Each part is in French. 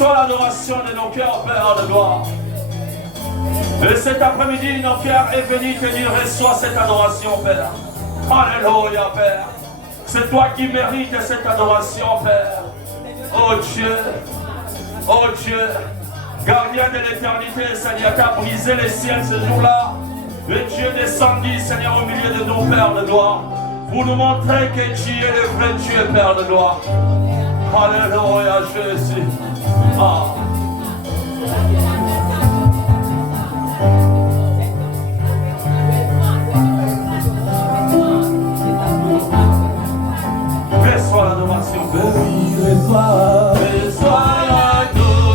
Reçois l'adoration de nos cœurs, Père de gloire. Et cet après-midi, nos cœurs est venu te dire, reçois cette adoration, Père. Alléluia, Père. C'est toi qui mérites cette adoration, Père. Oh Dieu, gardien de l'éternité, Seigneur, qui a brisé les ciels ce jour-là. Et Dieu descendit, Seigneur, au milieu de nos pères de gloire, pour nous montrer que tu es le vrai Dieu, Père de gloire. Alléluia, Jésus. Ah. Reçois l'adoration, Père. Reçois l'adoration.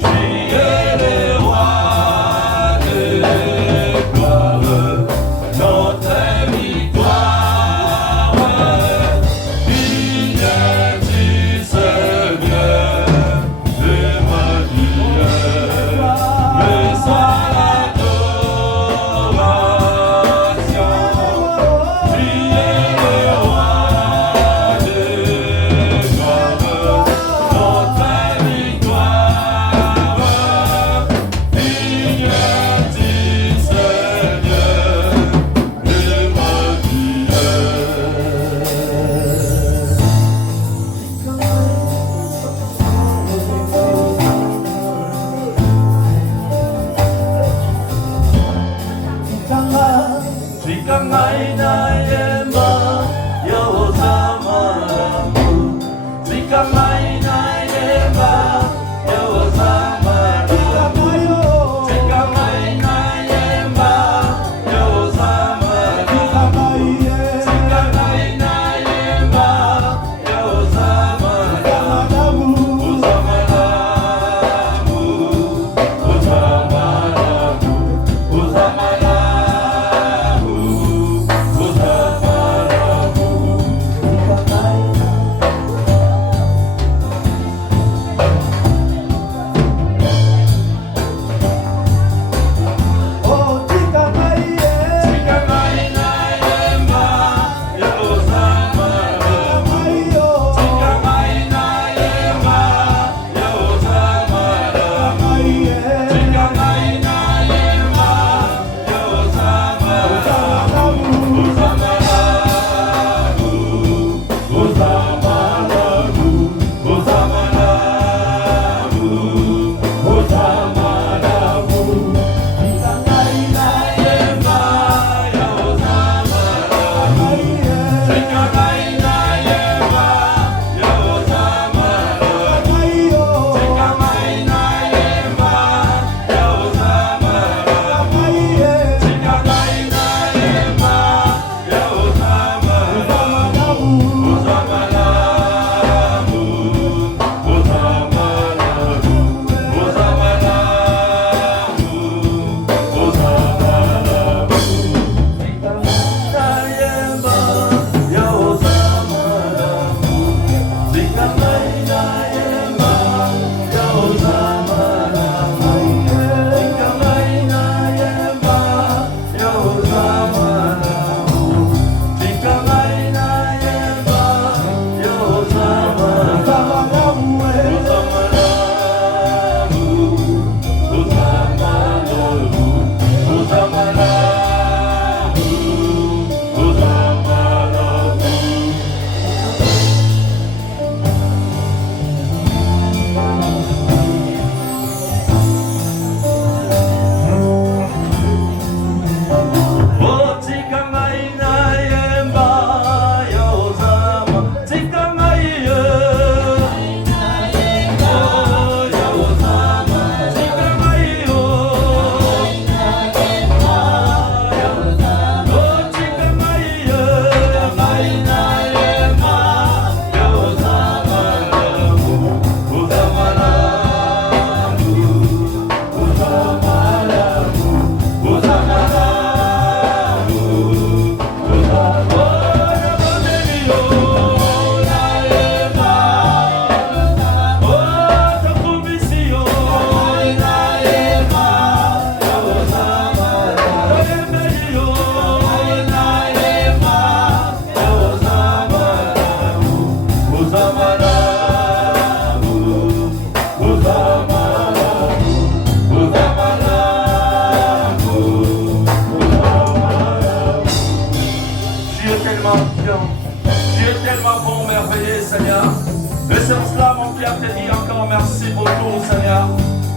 Tu es le roi de gloire, notre victoire. Digne tu Seigneur, Emmanuel. Reçois l'adoration. Tu es le roi de gloire, notre victoire. Digne tu Seigneur, Emmanuel. Zikamaina yema yozamalamu. Zikamaina yema yozamalamu. Zikamaina yema yozamalamu. Zikamaina yema yozamalamu. Uzamalamu, uzamalamu, uzamalamu. Seigneur. Et c'est pour cela, mon Père, te dit encore merci pour tout, Seigneur.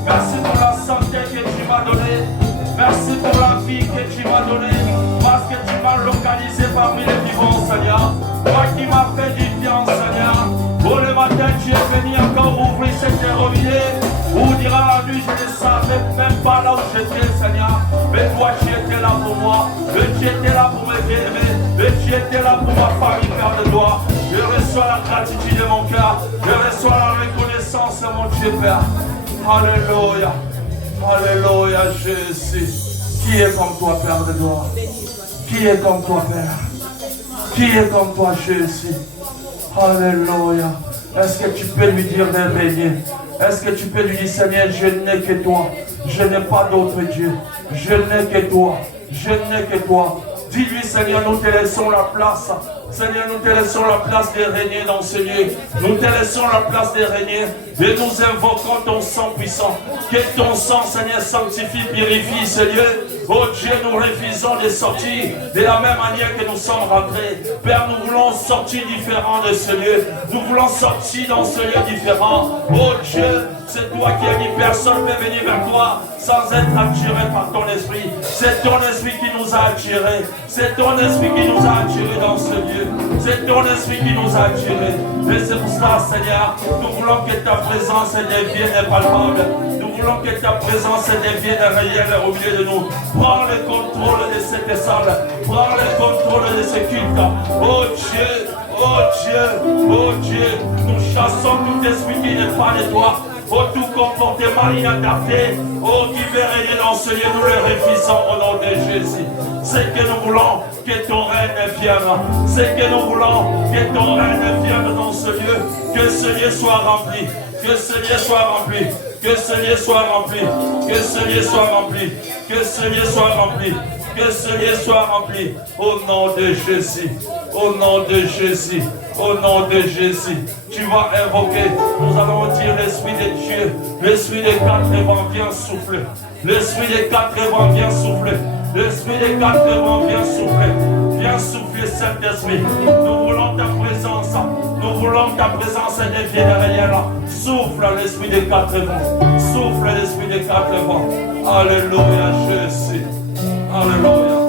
Merci pour la santé que tu m'as donnée. Merci pour la vie que tu m'as donnée. Parce que tu m'as localisé parmi les vivants, Seigneur. Toi qui m'as fait du bien, Seigneur. Pour le matin, tu es venu encore ouvrir cette robinet. Où dira la nuit, je ne savais même pas là où j'étais, Seigneur. Mais toi, tu étais là pour moi. Et tu étais là pour m'aimer. Et tu étais là pour ma famille, Père de gloire. Je reçois la gratitude de mon cœur. Je reçois la reconnaissance, mon Dieu, Père. Alléluia. Alléluia, Jésus. Qui est comme toi, Père de gloire? Qui est comme toi, Père? Qui est comme toi, Jésus? Alléluia. Est-ce que tu peux lui dire de régner? Est-ce que tu peux lui dire, Seigneur, je n'ai que toi. Je n'ai pas d'autre Dieu. Je n'ai que toi. Je n'ai que toi. Dis-lui, Seigneur, nous te laissons la place. Seigneur, nous te laissons la place de régner dans ce lieu. Nous te laissons la place de régner. Et nous invoquons ton sang puissant. Que ton sang, Seigneur, sanctifie, purifie ce lieu. Oh Dieu, nous refusons de sortir de la même manière que nous sommes rentrés. Père, nous voulons sortir différents de ce lieu. Nous voulons sortir dans ce lieu différent. Oh Dieu, c'est toi qui as dit personne ne peut venir vers toi sans être attiré par ton esprit. C'est ton esprit qui nous a attirés. C'est ton esprit qui nous a attirés dans ce lieu. C'est ton esprit qui nous a attirés. Et c'est pour cela, Seigneur, nous voulons que ta présence devienne palpable. Nous voulons que ta présence devienne réelle au milieu de nous. Prends le contrôle de cette salle. Prends le contrôle de ce culte. Oh Dieu, oh Dieu, oh Dieu. Nous chassons tout esprit qui n'est pas de toi. Oh, tout comportement inadapté, oh, qui veut régner dans ce lieu, nous le refusons au nom de Jésus. C'est que nous voulons que ton règne vienne. C'est que nous voulons que ton règne vienne dans ce lieu. Que ce lieu soit rempli. Que ce lieu soit rempli. Que ce lieu soit rempli. Que ce lieu soit rempli. Que ce lieu soit rempli. Que ce lieu soit rempli. Au nom de Jésus. Au nom de Jésus. Au nom de Jésus. Tu vas invoquer. Nous allons dire l'Esprit de Dieu. L'Esprit des quatre vents vient souffler. L'Esprit des quatre vents vient souffler. L'Esprit des quatre vents vient souffler. Viens souffler, Saint-Esprit. Nous voulons ta présence. Nous voulons ta présence devienne réelle. Souffle l'Esprit des quatre vents. Souffle l'Esprit des quatre vents. Alléluia, Jésus. Alléluia.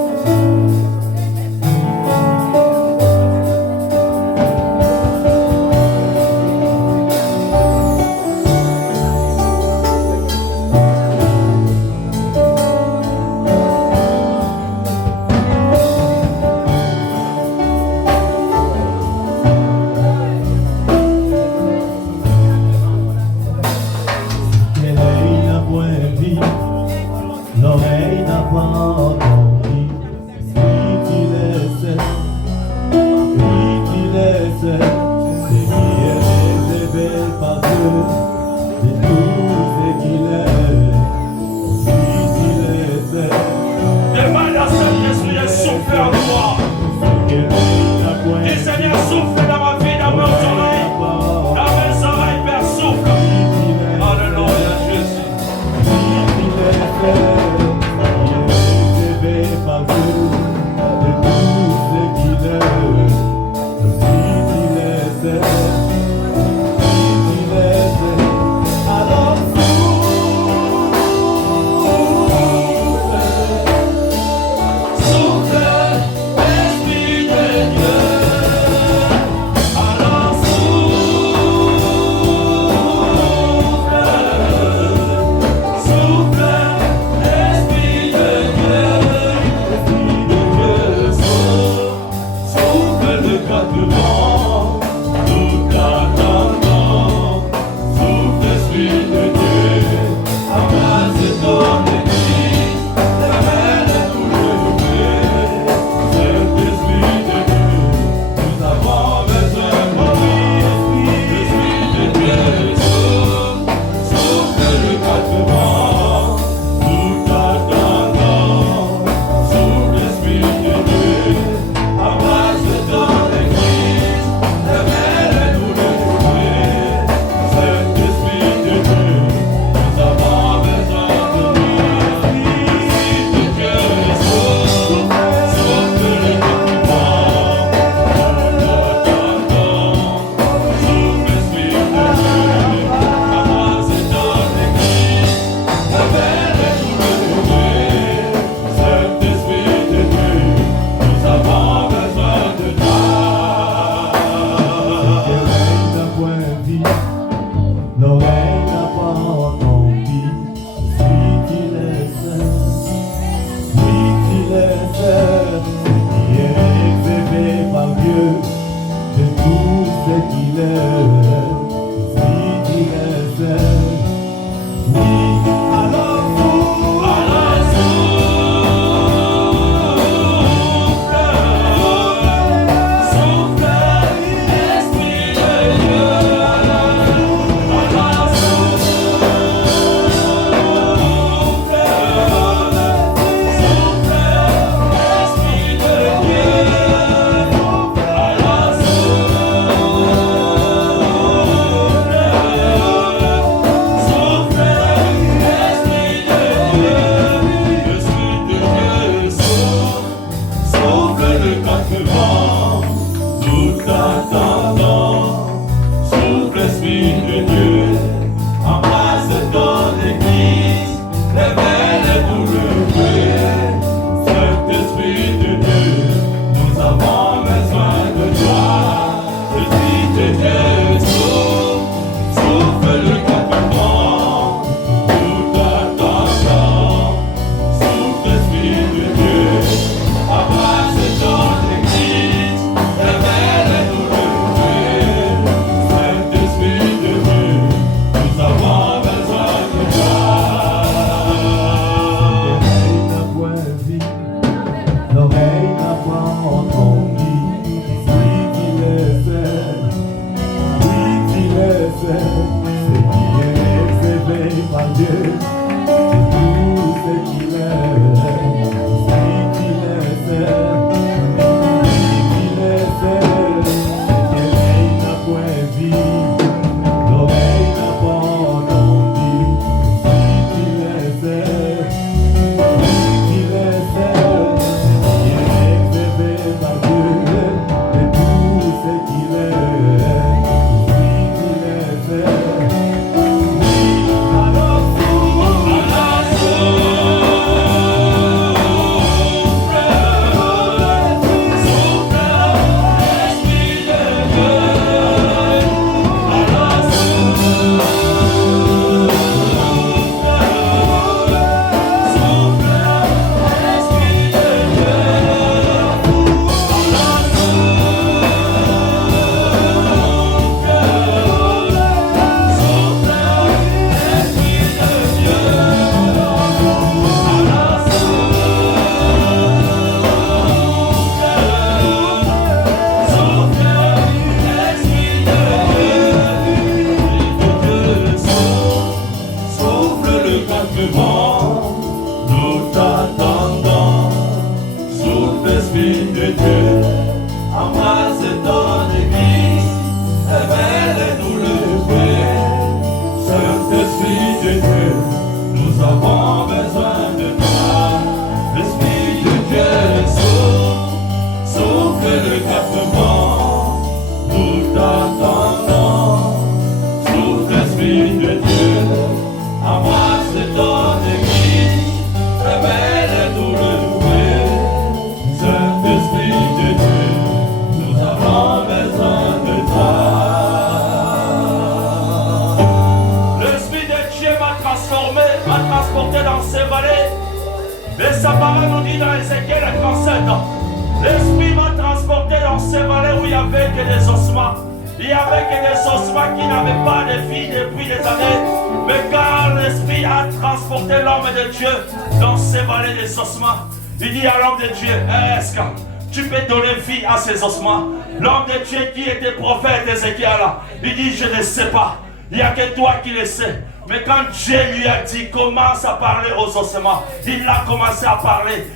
L'homme de Dieu qui était prophète Ézéchiel, il dit je ne sais pas, il n'y a que toi qui le sais. Mais quand Dieu lui a dit commence à parler aux ossements, il a commencé à parler,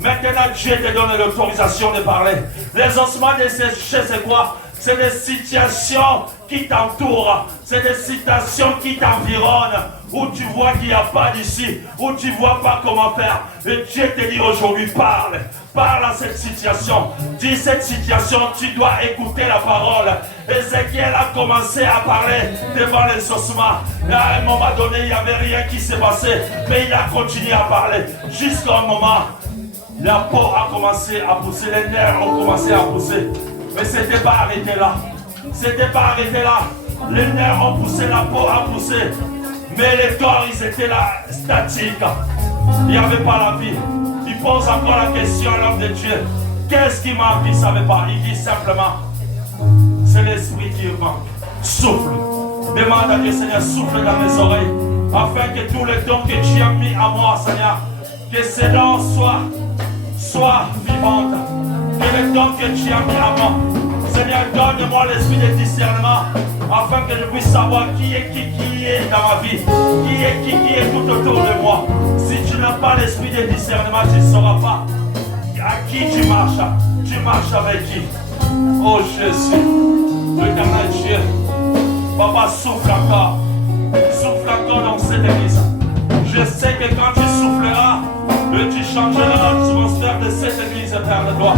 Maintenant Dieu te donne l'autorisation de parler. Les ossements desséchés c'est quoi? C'est des situations qui t'entourent, c'est des situations qui t'environnent, où tu vois qu'il n'y a pas d'issue, où tu ne vois pas comment faire. Et Dieu te dit aujourd'hui, parle à cette situation. Dis cette situation, tu dois écouter la parole. Ézéchiel a commencé à parler devant les ossements. Et à un moment donné, il n'y avait rien qui s'est passé, mais il a continué à parler jusqu'à un moment. La peau a commencé à pousser, les nerfs ont commencé à pousser. Mais ce n'était pas arrêté là. Les nerfs ont poussé, la peau a poussé. Mais les corps, ils étaient là, statiques. Il n'y avait pas la vie. Il pose encore la question à l'homme de Dieu. Qu'est-ce qui manque? Il ne savait pas. Il dit simplement, c'est l'esprit qui manque. Souffle. Demande à Dieu, Seigneur, souffle dans mes oreilles. Afin que tous les dons que tu as mis à moi, Seigneur, que ces dons soient vivantes. Que les dons que tu as mis à moi, Seigneur, donne-moi l'esprit de discernement afin que je puisse savoir qui est dans ma vie, qui est tout autour de moi. Si tu n'as pas l'esprit de discernement, tu ne sauras pas à qui tu marches avec qui. Oh Jésus, l'éternel Dieu, Papa, souffle encore dans cette église. Je sais que quand tu souffleras, tu changeras l'atmosphère de cette église, Père de gloire.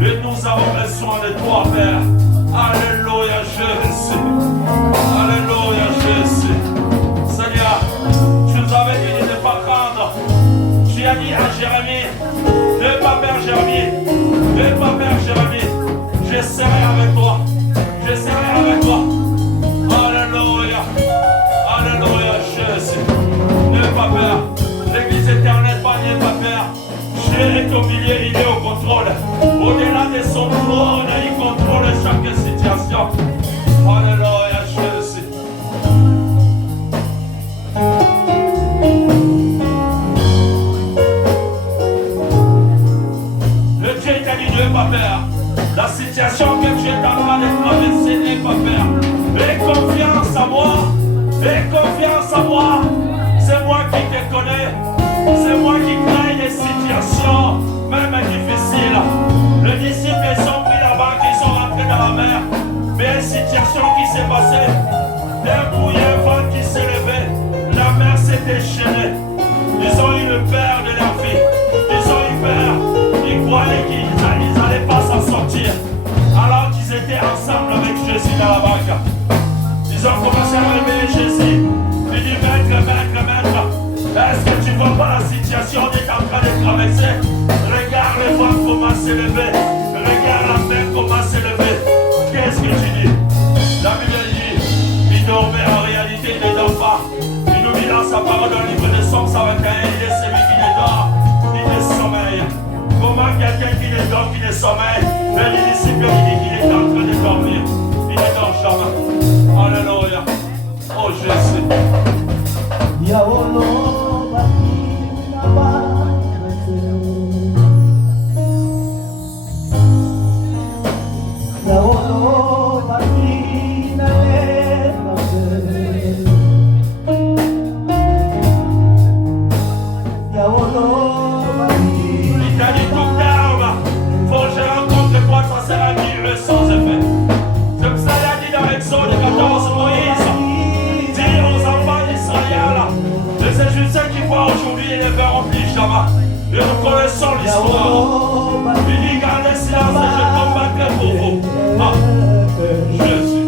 Et nous avons besoin de toi, Père. Alléluia, Jésus. Alléluia, Jésus. Seigneur, tu nous avais dit de ne pas craindre. Tu as dit à Jérémie, ne pas faire Jérémie. Je serai avec toi. Alléluia. Alléluia, Jésus. Ne pas peur. L'église éternelle, n'aie pas peur. Dieu est au milieu, il est au contrôle. Au-delà de son trône, il contrôle chaque Aie confiance en moi. C'est moi qui te connais. C'est moi qui crée des situations, même difficiles. Les disciples sont pris là-bas, qui sont rentrés dans la mer. Mais une situation qui s'est passée. D'un coup, il y a un vent qui s'est levé. La mer s'est déchaînée. Ils ont eu le peur de leur vie. Ils ont eu peur. Ils croyaient qu'ils n'allaient pas s'en sortir. Alors qu'ils étaient ensemble avec Jésus dans la barque. Ils ont commencé à réveiller Jésus. Il dit, maître, est-ce que tu ne vois pas la situation qu'on est en train de traverser? Regarde le vent comment s'élever. Regarde la mer comment s'élever. Qu'est-ce que tu dis? La Bible dit, il dormait, en réalité il ne dort pas. Il nous dit dans sa parole dans le livre de Somme 121, il est celui qui ne dort, il ne sommeille. Comment quelqu'un qui ne dort, qui ne sommeille, mais les disciples lui disent qu'il est en train de dormir. Il ne dort jamais. Alléluia. Oh Jésus. Et nous connaissons l'histoire. Il dit gardez silence et je combattrai pour vous. Ah, Jésus.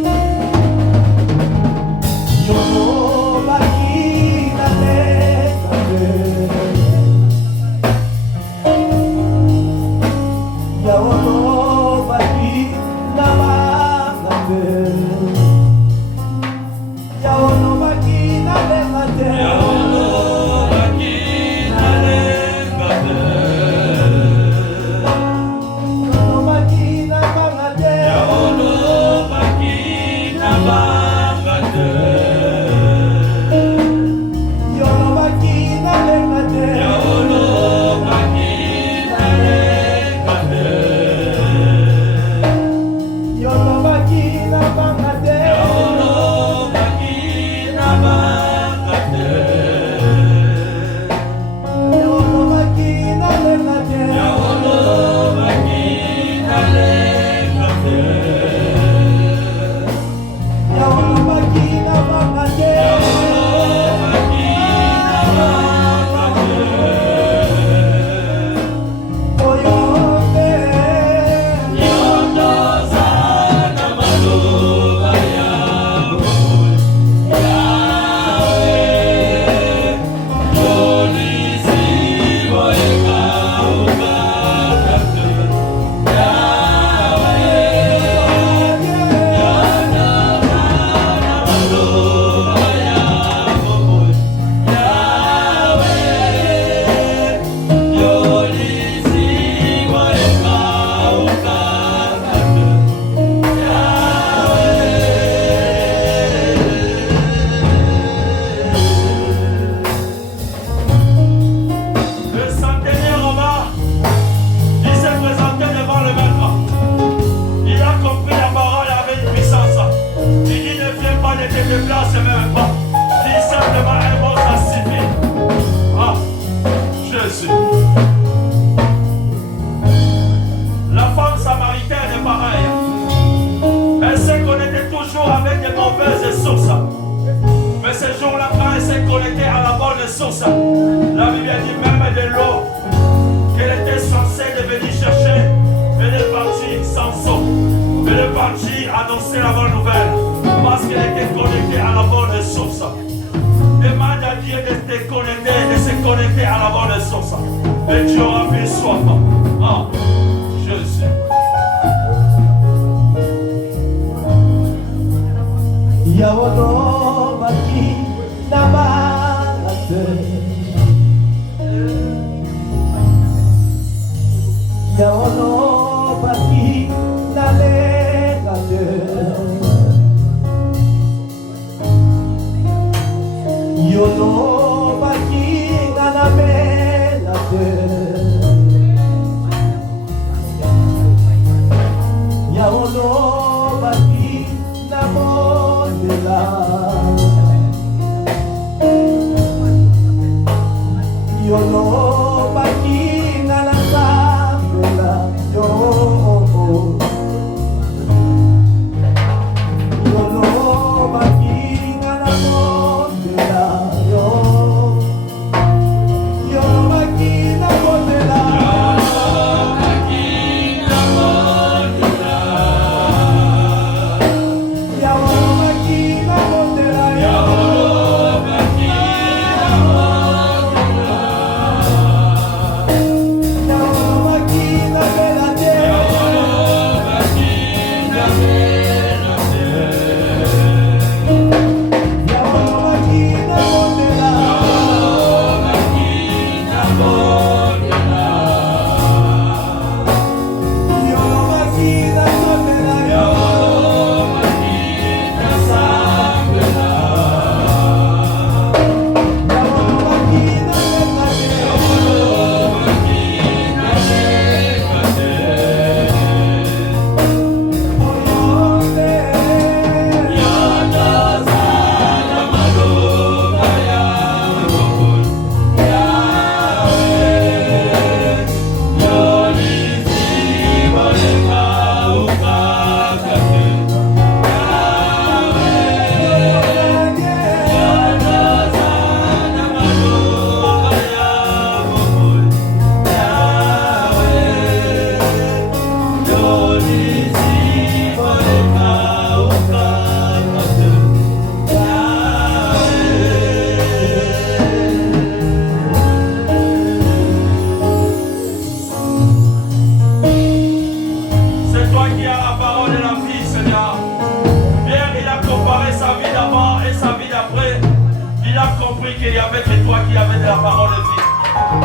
compris qu'il y avait que toi qui avais de la parole de vie.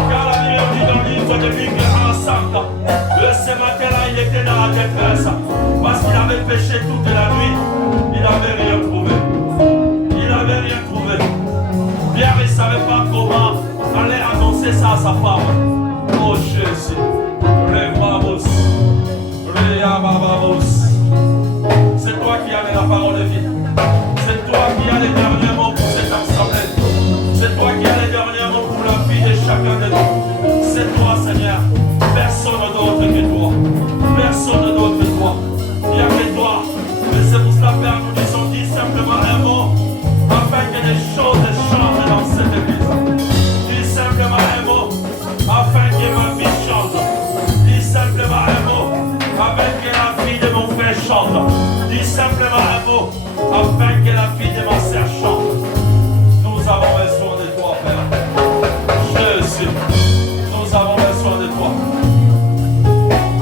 Car la Bible dit dans le livre de Luc ensemble, ce matin-là, il était dans la détresse. Parce qu'il avait péché toute la nuit. Il n'avait rien trouvé. Il n'avait rien trouvé. Pierre, il ne savait pas comment aller annoncer ça à sa femme. Oh Jésus. C'est toi qui as la parole de vie. C'est toi qui as les derniers mots pour cette assemblée. C'est toi qui as les derniers mots pour la vie de chacun de nous. C'est toi, Seigneur. Personne d'autre que toi. Personne d'autre que toi. Il n'y a que toi. Et c'est pour cela, Père, nous disons, dis simplement un mot afin que les choses changent dans cette église. Dis simplement un mot afin que ma vie change. Dis simplement un mot afin que la vie de mon frère change. Dis simplement un mot afin que la vie de ma sœur change. Nous avons besoin de toi, Père. Jésus, nous avons besoin de toi.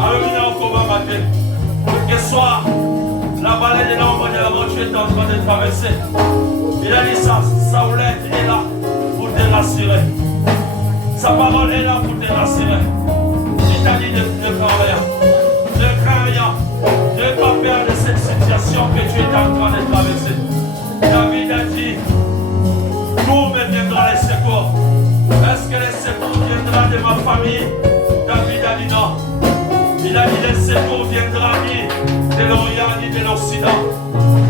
Alléluia, on va mater. Que soit la vallée de l'ombre de la mort, tu es en train de traverser. Il a dit ça, sa houlette est là pour te rassurer. Sa parole est là pour te rassurer. Il t'a dit de craindre rien. Ne crains rien. Ne pas peur de cette situation que tu es en train de traverser. David a dit, d'où me viendra le secours? Est-ce que le secours viendra de ma famille? David a dit non. Il a dit le secours viendra ni de l'Orient ni de l'Occident.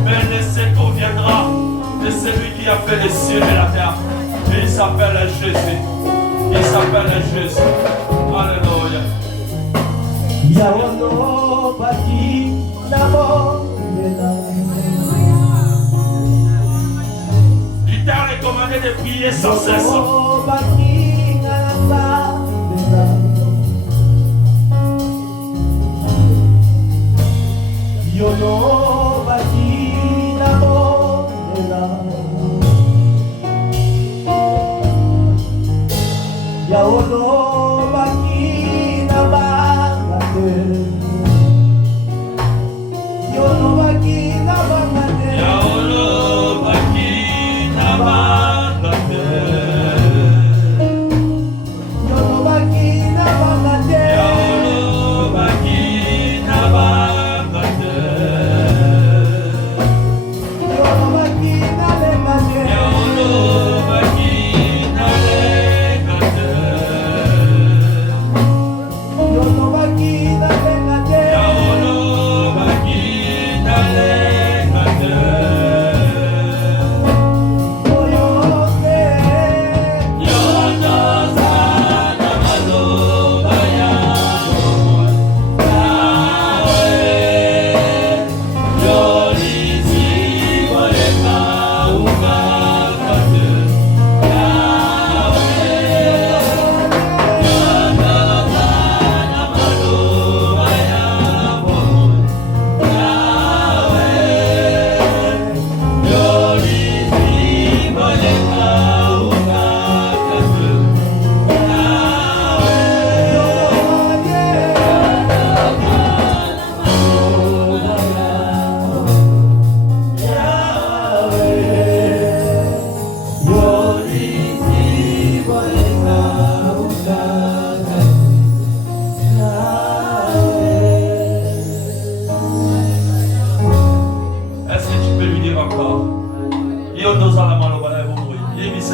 Mais le secours viendra de celui qui a fait les cieux et la terre. Et il s'appelle Jésus. Il s'appelle Jésus. Alléluia. Il t'a recommandé de prier sans cesse.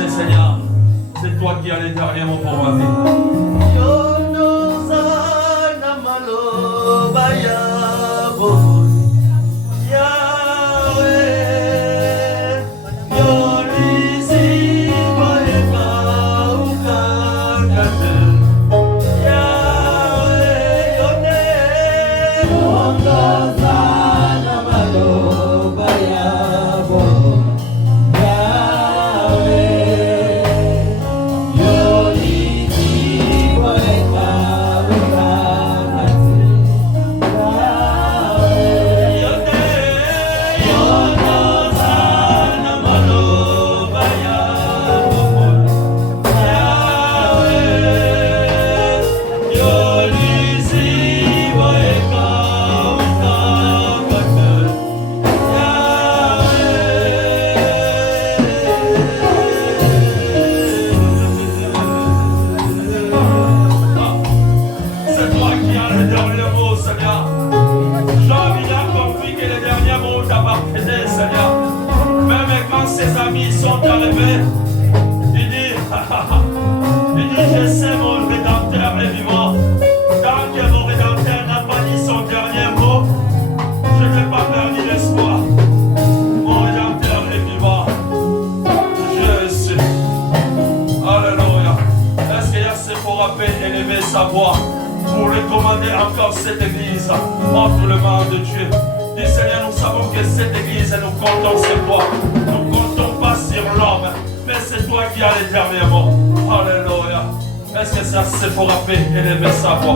Seigneur, c'est toi qui as les derniers mots pour ma vie. regarder, Seigneur. Même quand ses amis sont arrivés, il dit, je sais mon Rédempteur est vivant. Tant que mon Rédempteur n'a pas dit son dernier mot, je n'ai pas perdu l'espoir. Mon Rédempteur est vivant. Je sais. Alléluia. Est-ce qu'il y a assez pour rappeler, élever sa voix pour recommander encore cette église entre les mains de Dieu? Dis Seigneur, nous savons que cette église, nous comptons sur toi. Nous ne comptons pas sur l'homme, mais c'est toi qui as les derniers mots. Alléluia. Est-ce que ça c'est pour rappeler, élever sa voix?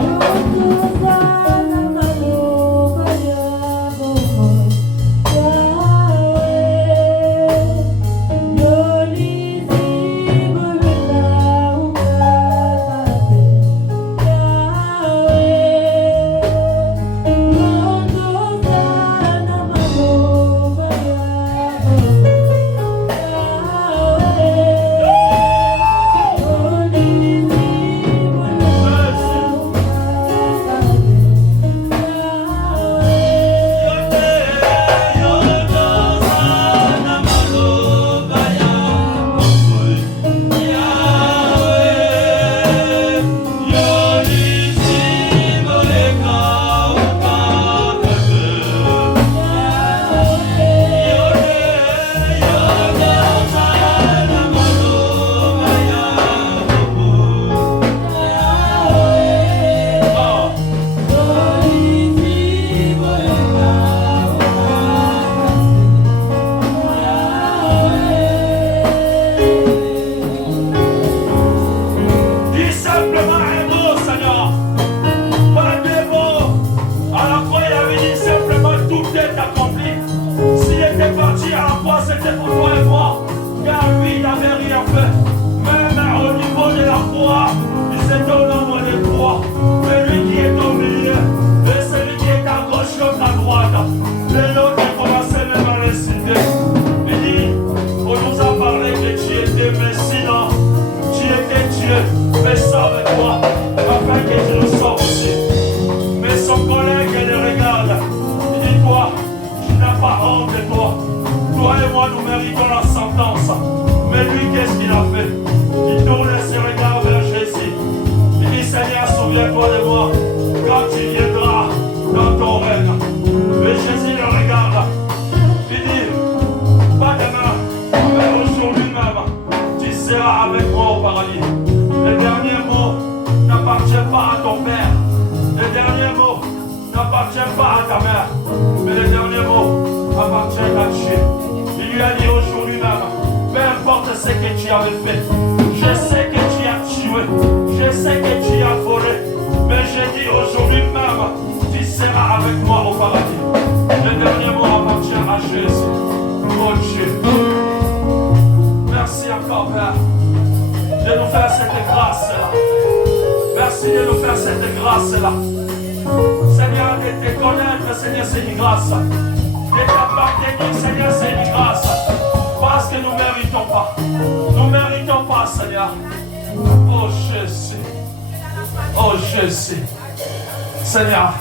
Seigneur,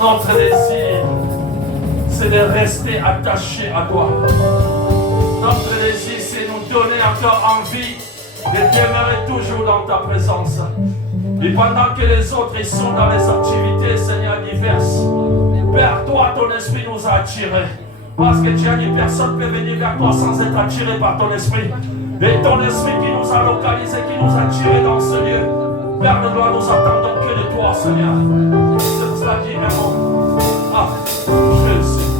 notre désir, c'est de rester attaché à toi. Notre désir, c'est nous donner encore envie de demeurer toujours dans ta présence. Et pendant que les autres ils sont dans les activités, Seigneur, diverses, Père, toi, ton esprit nous a attirés. Parce que tu as dit, personne ne peut venir vers toi sans être attiré par ton esprit. Et ton esprit qui nous a localisés, qui nous a attirés dans ce lieu. Père de gloire, nous attendons que de toi, Seigneur. C'est pour cela qu'il est ah, je sais.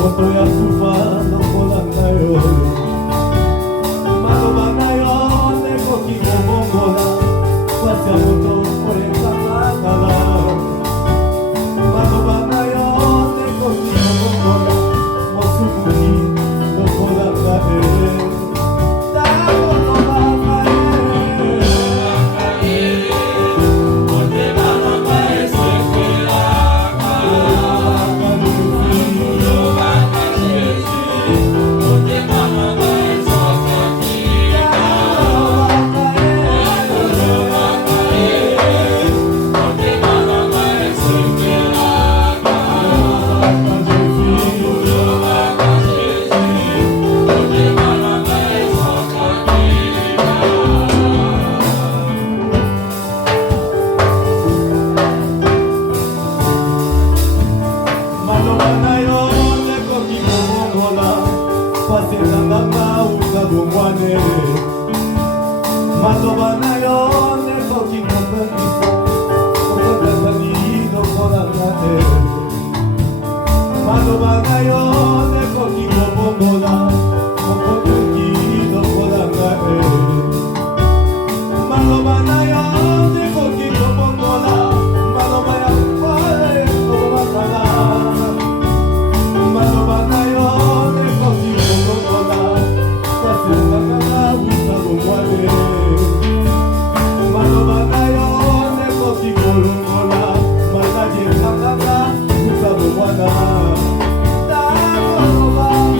moto ya sufa lokola na yo maloba na yo nekoki kobongola pasi ya moto olekaka kala maloba na yo nekoki kobongola mosukuki lokola na yo maloba na yo nekoki kopengisa okokatani lokola na te maloba na yo nekoki kobongola okokaki lokola na te maloba na yo nekoki kobongola maloba ya kwae kobakala maloba na yo nekoki kobongola pasengakala wisa bomwale maloba na yo nekoki kolongola maladi ekangaka wisa bomwana nakoloba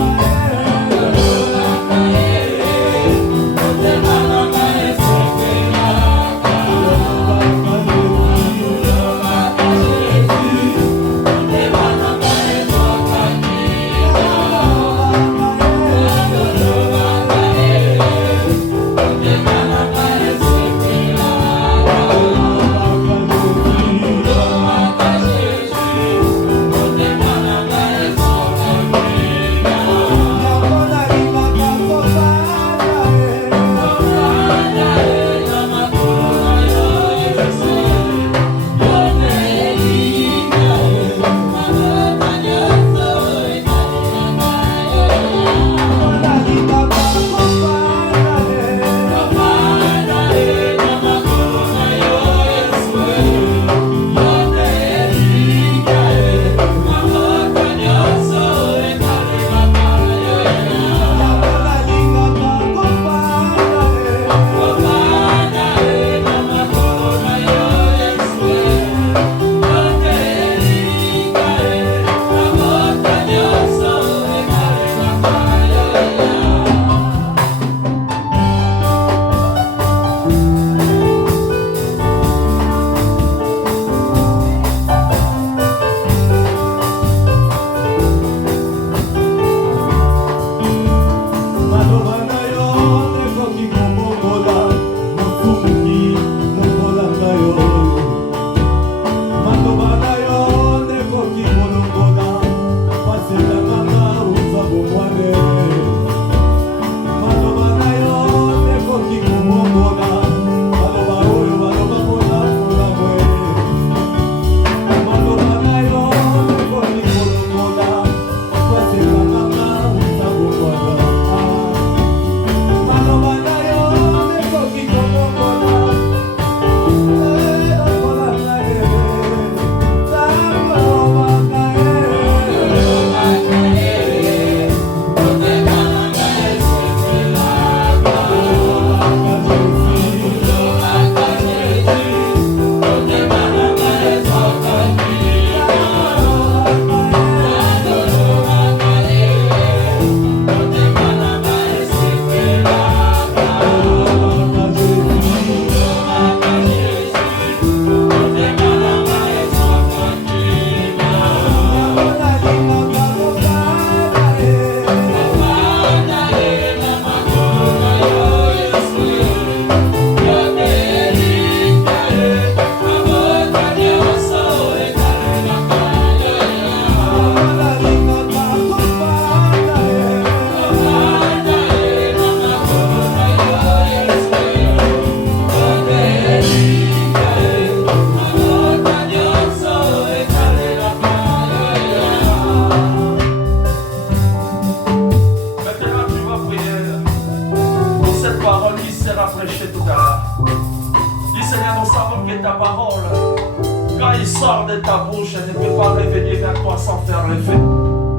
sort de ta bouche, elle ne peut pas revenir vers toi sans faire l'effet.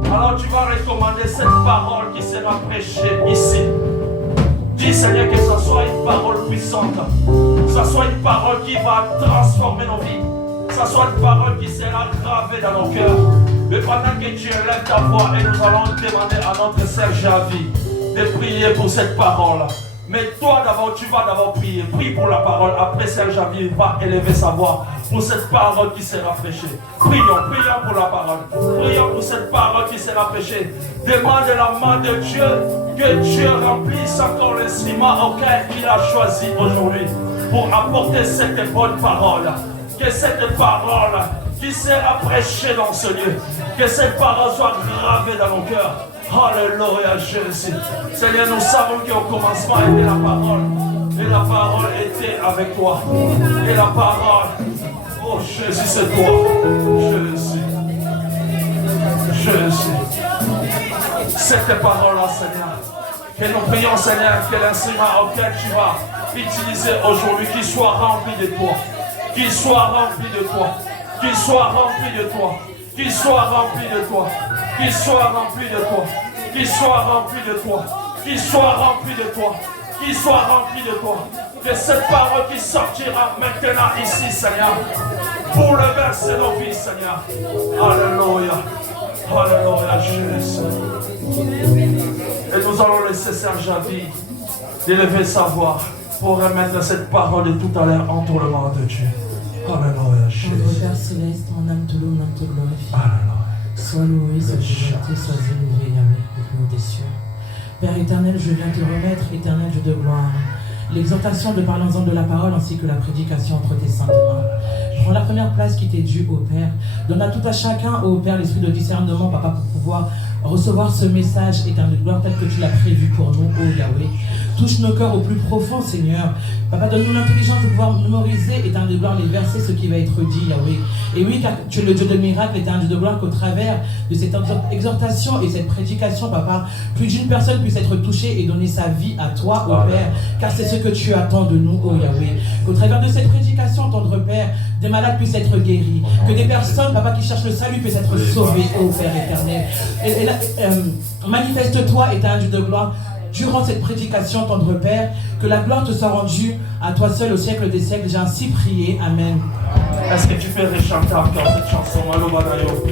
Alors tu vas recommander cette parole qui sera prêchée ici. Dis Seigneur que ce soit une parole puissante, que ce soit une parole qui va transformer nos vies, que ce soit une parole qui sera gravée dans nos cœurs. Mais pendant que tu élèves ta voix et nous allons demander à notre Sœur Javi de prier pour cette parole. Mais toi d'abord, tu vas d'abord prier. Prie pour la parole. Après, Sœur Javi va élever sa voix pour cette parole qui sera prêchée. Prions, prions pour la parole. Prions pour cette parole qui sera prêchée. Demande la main de Dieu, que Dieu remplisse encore l'instrument auquel il a choisi aujourd'hui pour apporter cette bonne parole. Que cette parole qui sera prêchée dans ce lieu, que cette parole soit gravée dans nos cœurs. Alléluia Jésus. Seigneur, nous savons qu'au commencement était la parole. Et la parole était avec toi. Et la parole, oh Jésus, c'est toi. Jésus. Jésus. Cette parole-là, Seigneur. Que nous prions, Seigneur, que l'instrument auquel tu vas utiliser aujourd'hui, qu'il soit rempli de toi. Qu'il soit rempli de toi. Qu'il soit rempli de toi. Qu'il soit rempli de toi. Qu'il soit rempli de toi. Qu'il soit rempli de toi. Qu'il soit rempli de toi. Qu'il soit rempli de toi. Que cette parole qui sortira maintenant ici, Seigneur, pour le verser nos vies, Seigneur. Alléluia. Alléluia, Jésus. Et nous allons laisser Sœur Javi d'élever sa voix pour remettre cette parole de tout à l'heure entre les mains de Dieu. Alléluia, Jésus. Notre Père Céleste, mon âme te loue, mon âme te glorifie. Alléluia. Sois loué, sois exalté, sois élevé, Yahweh, au nom des cieux. Père éternel, je viens te remettre, éternel Dieu de gloire, l'exhortation de parlons-en de la parole ainsi que la prédication entre tes saintes mains. Prends la première place qui t'est due, ô Père. Donne à tout à chacun, ô Père, l'esprit de discernement, Papa, pour pouvoir recevoir ce message éternel de gloire tel que tu l'as prévu pour nous, ô Yahweh. Touche nos cœurs au plus profond, Seigneur. Papa, donne-nous l'intelligence de pouvoir mémoriser, éternel de gloire, les versets, ce qui va être dit, Yahweh. Et oui, car tu es le Dieu de miracles, éternel de gloire, qu'au travers de cette exhortation et cette prédication, Papa, plus d'une personne puisse être touchée et donner sa vie à toi, ô Père, car c'est ce que tu attends de nous, ô Yahweh. Qu'au travers de cette prédication, tendre Père, des malades puissent être guéris, que des personnes, Papa, qui cherchent le salut puissent être sauvées, ô Père éternel. Et là, manifeste-toi, éternel Dieu de gloire, durant cette prédication, tendre Père, que la gloire te soit rendue à toi seul au siècle des siècles. J'ai ainsi prié. Amen. Est-ce que tu peux rechanter encore cette chanson? Malobanayo.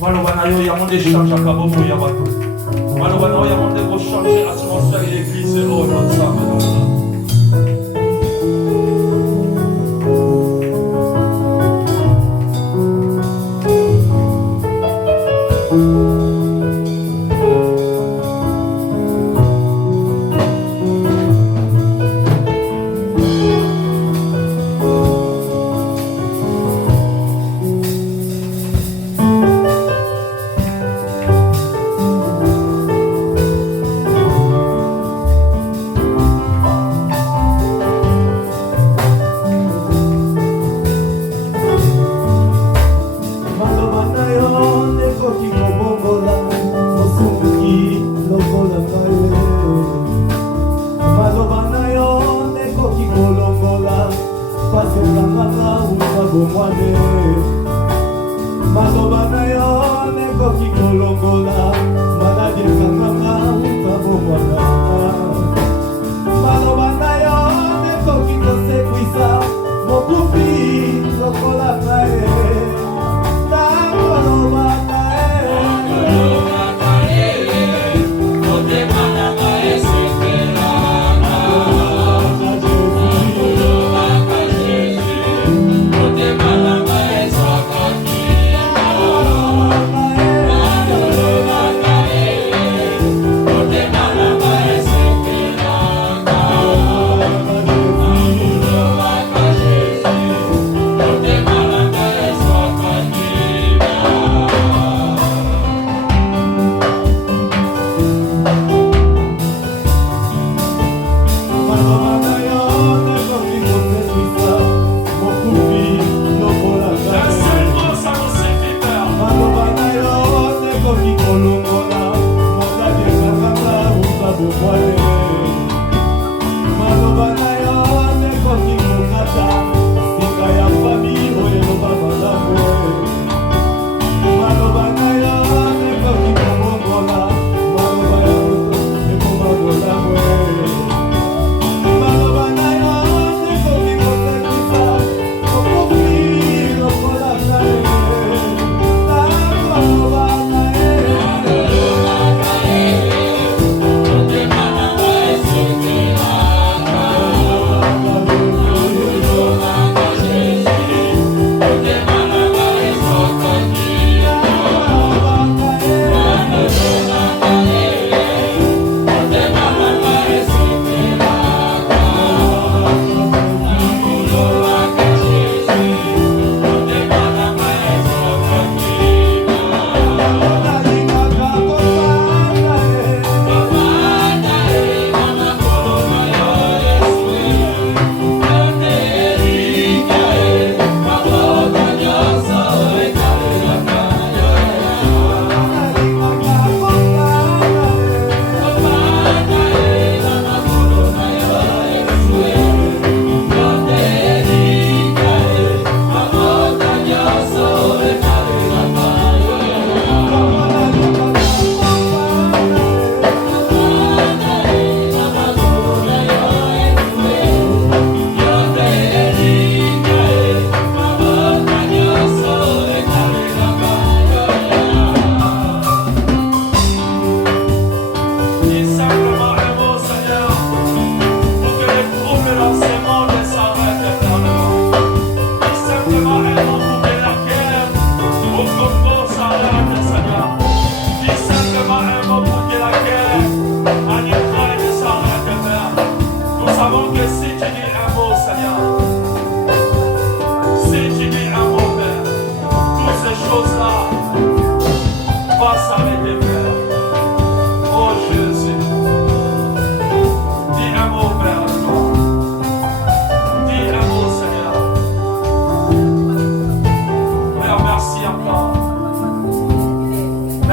Malobanayo, il y a mon échange à Kabobo Yabato. Malobanayo, il y a mon dégo changer l'atmosphère de l'église. Oh, notre Seigneur.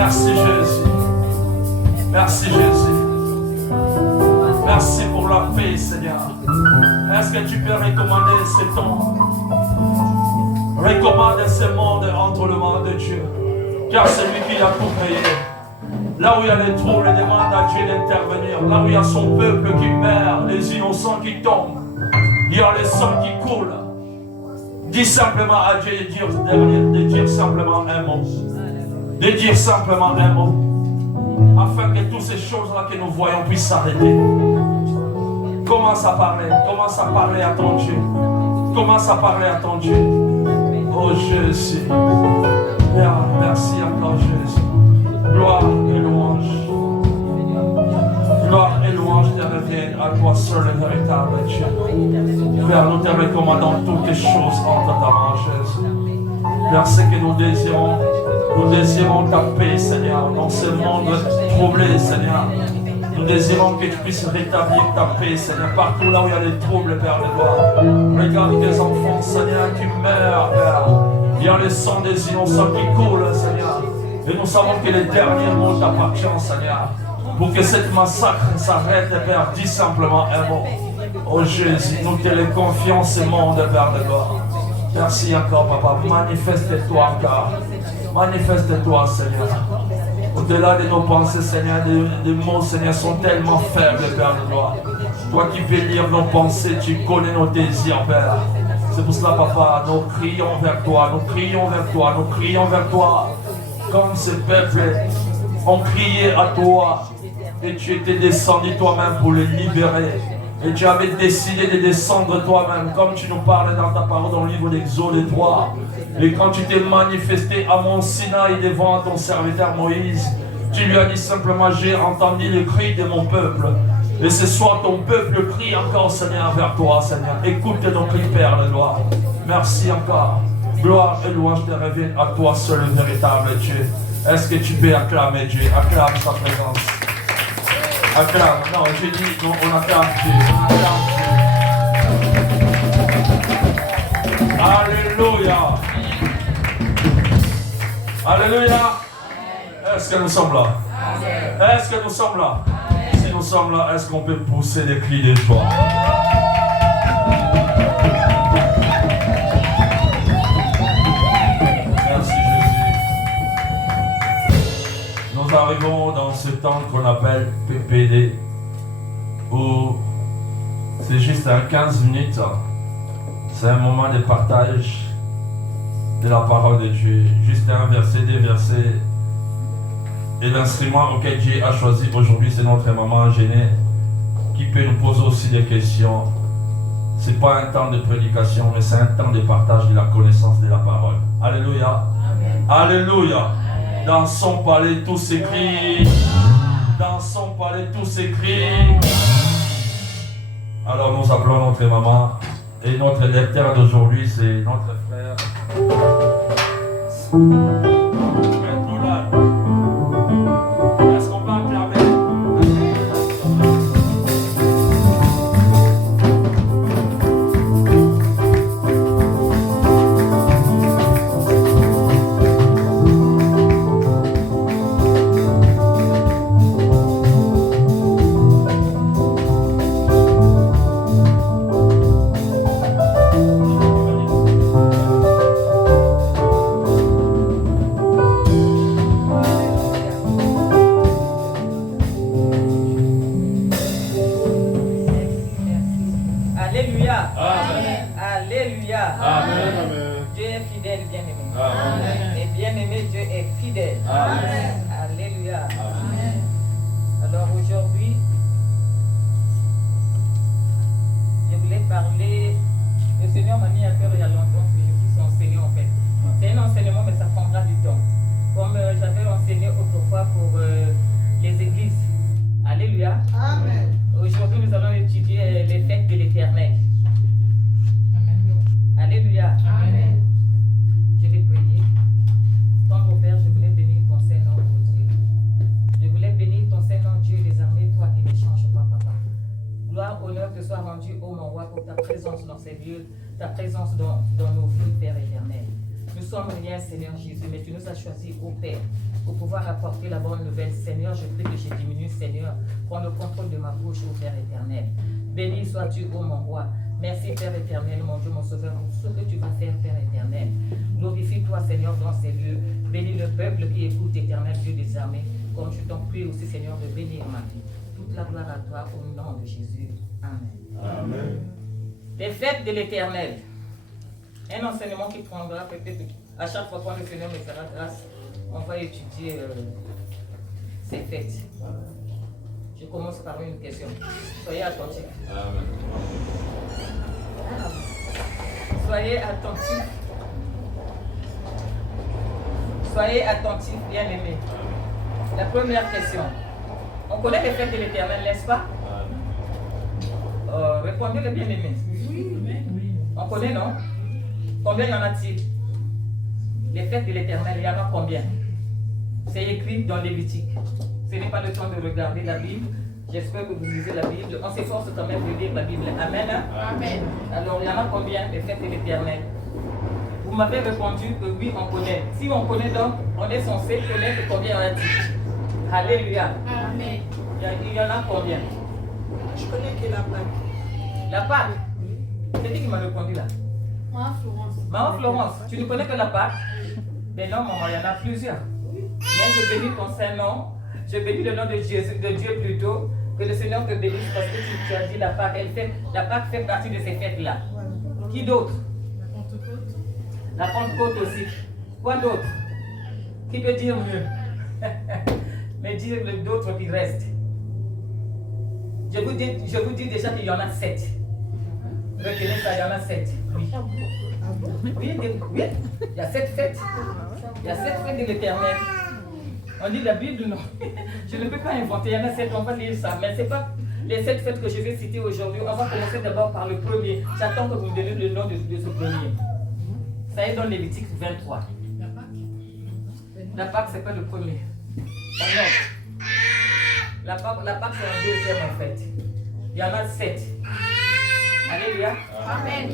Merci Jésus. Merci Jésus. Merci pour la paix, Seigneur. Est-ce que tu peux recommander ce temps? Recommande ce monde entre les mains de Dieu. Car c'est lui qui a tout créé. Là où il y a les troubles, il demande à Dieu d'intervenir. Là où il y a son peuple qui meurt, les innocents qui tombent, il y a le sang qui coule. Dis simplement à Dieu de dire simplement un mot. De dire simplement un mot. Afin que toutes ces choses-là que nous voyons puissent s'arrêter. Commence à parler à ton Dieu. Commence à parler à ton Dieu. Oh Jésus. Père, merci encore Jésus. Gloire et louange. Gloire et louange te reviennent à toi seul le véritable Dieu. Père, nous te recommandons toutes les choses entre ta main, Jésus. Père, ce que nous désirons ta paix, Seigneur, dans ce monde troublé, Seigneur. Nous désirons que tu puisses rétablir ta paix, Seigneur, partout là où il y a des troubles, Père de gloire. Regarde tes enfants, Seigneur, qui meurent, Père. Il y a le sang des innocents qui coule, Seigneur. Et nous savons que les derniers mots t'appartiennent, Seigneur. Pour que cette massacre s'arrête, Père, dis simplement un mot. Oh Jésus, nous te le confions ce monde, Père de gloire. Merci encore, Papa. Manifeste-toi encore. Manifeste-toi, Seigneur. Au-delà de nos pensées, Seigneur, les mots, Seigneur, sont tellement faibles, Père de gloire. Toi qui peux lire nos pensées, tu connais nos désirs, Père. C'est pour cela, Papa, nous crions vers toi, nous crions vers toi, nous crions vers toi. Comme ce peuple ont crié à toi, et tu étais descendu toi-même pour les libérer. Et tu avais décidé de descendre toi-même, comme tu nous parles dans ta parole dans le livre d'Exode 3. Et quand tu t'es manifesté à Mont Sinaï devant ton serviteur Moïse, tu lui as dit simplement, j'ai entendu le cri de mon peuple. Et ce soir, ton peuple crie encore, Seigneur, vers toi, Seigneur. Écoute nos cris, Père de gloire. Merci encore. Gloire et louange te reviennent à toi seul, le véritable Dieu. Est-ce que tu peux acclamer Dieu? Acclame sa présence. Acclame. Non, j'ai dit, non, on acclame Dieu. On acclame Dieu. Alléluia. Alléluia. Est-ce que nous sommes là? Est-ce que nous sommes là? Si nous sommes là, est-ce qu'on peut pousser des cris de joie? Merci Jésus. Nous arrivons dans ce temps qu'on appelle PPD, où c'est juste un 15 minutes. C'est un moment de partage de la parole de Dieu. Juste un verset, deux versets. Et l'instrument auquel Dieu a choisi aujourd'hui, c'est notre maman Géné, qui peut nous poser aussi des questions. Ce n'est pas un temps de prédication, mais c'est un temps de partage de la connaissance de la parole. Alléluia. Amen. Alléluia. Amen. Dans son palais, tout s'écrit. Dans son palais, tout s'écrit. Alors nous appelons notre maman. Et notre lecteur d'aujourd'hui, c'est notre frère. Est-ce qu'on peut acclamer? Ta présence dans nos vies, Père éternel. Nous sommes rien, Seigneur Jésus, mais tu nous as choisis, ô Père, pour pouvoir apporter la bonne nouvelle. Seigneur, je prie que je diminue, Seigneur. Prends le contrôle de ma bouche, ô Père éternel. Béni sois-tu, ô mon roi. Merci, Père éternel, mon Dieu, mon Sauveur, pour ce que tu vas faire, Père éternel. Glorifie-toi, Seigneur, dans ces lieux. Bénis le peuple qui écoute, éternel Dieu des armées. Comme je t'en prie aussi, Seigneur, de bénir Marie. Toute la gloire à toi, au nom de Jésus. Amen. Amen. Les fêtes de l'éternel. Un enseignement qui prendra peut-être à chaque fois quand le Seigneur me fera grâce, on va étudier ces fêtes. Je commence par une question. Soyez attentifs. Soyez attentifs. Soyez attentifs, bien-aimés. La première question. On connaît les fêtes de l'éternel, n'est-ce pas? Répondez le bien-aimé. On connaît, non? Combien y en a-t-il? Les fêtes de l'éternel, il y en a combien? C'est écrit dans Lévitique. Ce n'est pas le temps de regarder la Bible. J'espère que vous lisez la Bible. On s'efforce quand même de lire la Bible. Amen. Amen. Alors, il y en a combien, les fêtes de l'éternel? Vous m'avez répondu que oui, on connaît. Si on connaît donc, on est censé connaître combien y en a-t-il. Alléluia. Amen. Il y en a combien? Je connais que la Pâque. La Pâque. C'est qui m'a répondu là? Moi, Florence. Maman Florence, tu ne connais que la Pâque? Mais non, maman, il y en a plusieurs. Mais je bénis ton Saint-Nom. Je bénis le nom de Jésus, de Dieu plutôt. Que le Seigneur te bénisse parce que tu as dit la Pâque. La Pâque fait partie de ces fêtes-là. Qui d'autre? La Pentecôte. La Pentecôte aussi. Quoi d'autre? Qui peut dire mieux? Mais dire d'autres qui restent. Je vous dis déjà qu'il y en a 7. Retenez ça, il y en a 7. Oui. Oui, il y a 7 fêtes. Il y a 7 fêtes de l'éternel. On dit la Bible, non. Je ne peux pas inventer, il y en a 7, on va lire ça. Mais ce n'est pas les 7 fêtes que je vais citer aujourd'hui. On va commencer d'abord par le premier. J'attends que vous me donniez le nom de ce premier. Ça est dans Lévitique 23. La Pâque, ce n'est pas le premier. Oh non. La Pâque, c'est un deuxième en fait. Il y en a 7. Alléluia. Amen.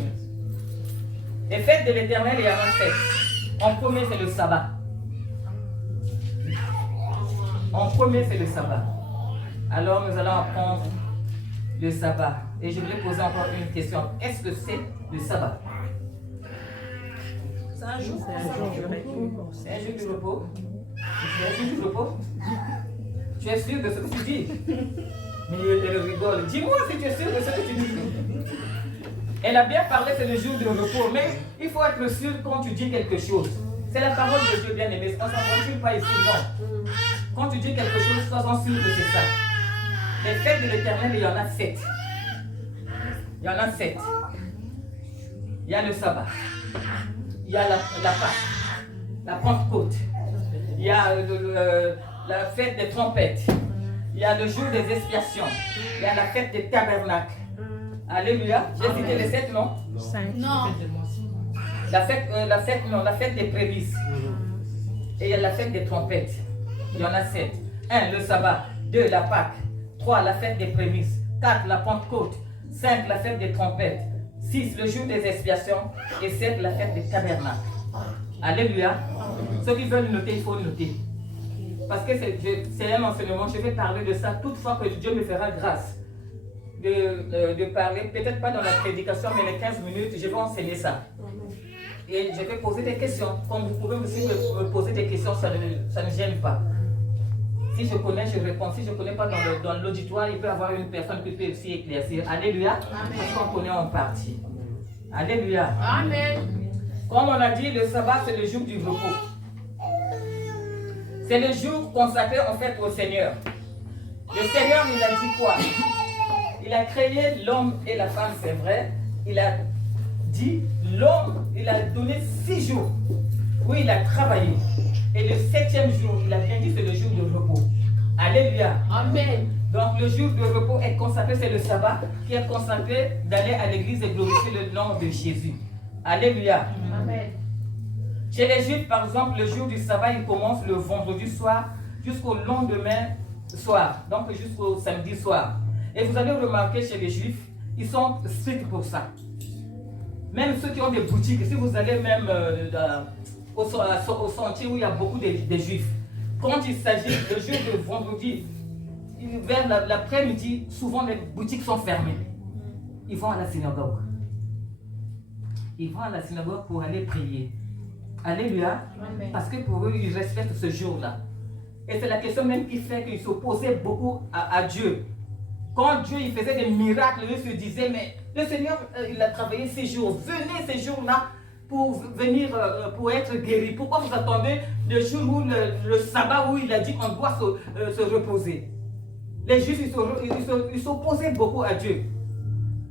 Les fêtes de l'éternel, il y en a 7. En premier, c'est le sabbat. En premier, c'est le sabbat. Alors, nous allons apprendre le sabbat. Et je voulais poser encore une question. Est-ce que c'est le sabbat? C'est un jour. C'est un jour du repos. C'est un jour du repos. Tu es sûr de ce que tu dis? Mais elle rigole. Dis-moi si tu es sûr de ce que tu dis. Elle a bien parlé, c'est le jour de repos. Mais il faut être sûr quand tu dis quelque chose. C'est la parole de Dieu, bien aimé. On ne s'en pas ici, non. Quand tu dis quelque chose, sois-en sûr que c'est ça. Les fêtes de l'éternel, il y en a 7. Il y en a 7. Il y a le sabbat. Il y a la Pâque. La Pentecôte. Il y a la fête des trompettes. Il y a le jour des expiations. Il y a la fête des tabernacles. Alléluia. J'ai cité les 7, non? Non. La fête des prémices. Et il y a la fête des trompettes. Il y en a 7. 1, le sabbat. 2, la Pâque. 3, la fête des prémices. 4, la Pentecôte. 5, la fête des trompettes. 6, le jour des expiations. Et 7, la fête des tabernacles. Alléluia. Ceux qui veulent noter, il faut noter. Parce que c'est un enseignement, je vais parler de ça toutefois que Dieu me fera grâce de parler, peut-être pas dans la prédication, mais les 15 minutes, je vais enseigner ça. Et je vais poser des questions. Comme vous pouvez aussi me poser des questions, ça ne gêne pas. Si je connais, je réponds. Si je ne connais pas dans l'auditoire, il peut y avoir une personne qui peut aussi éclaircir. Alléluia. Amen. Parce qu'on connaît en partie. Alléluia. Amen. Comme on a dit, le sabbat, c'est le jour du repos. C'est le jour consacré en fait au Seigneur. Le Seigneur, il a dit quoi? Il a créé l'homme et la femme, c'est vrai. Il a dit, l'homme, il a donné 6 jours où il a travaillé. Et le 7e jour, il a bien dit, c'est le jour de repos. Alléluia. Amen. Donc le jour de repos est consacré, c'est le sabbat qui est consacré d'aller à l'église et glorifier le nom de Jésus. Alléluia. Amen. Chez les Juifs, par exemple, le jour du sabbat, il commence le vendredi soir jusqu'au lendemain soir, donc jusqu'au samedi soir. Et vous allez remarquer chez les Juifs, ils sont stricts pour ça. Même ceux qui ont des boutiques, si vous allez même au sentier où il y a beaucoup de Juifs, quand il s'agit le jour de vendredi, vers l'après-midi, souvent les boutiques sont fermées. Ils vont à la synagogue. Ils vont à la synagogue pour aller prier. Alléluia. Amen. Parce que pour eux, ils respectent ce jour-là. Et c'est la question même qui fait qu'ils s'opposaient beaucoup à Dieu. Quand Dieu il faisait des miracles, eux se disaient, mais le Seigneur, il a travaillé 6 jours. Venez ces jours-là pour venir, pour être guéri. Pourquoi vous attendez le jour où le sabbat où il a dit qu'on doit se reposer? Les Juifs, ils s'opposaient beaucoup à Dieu.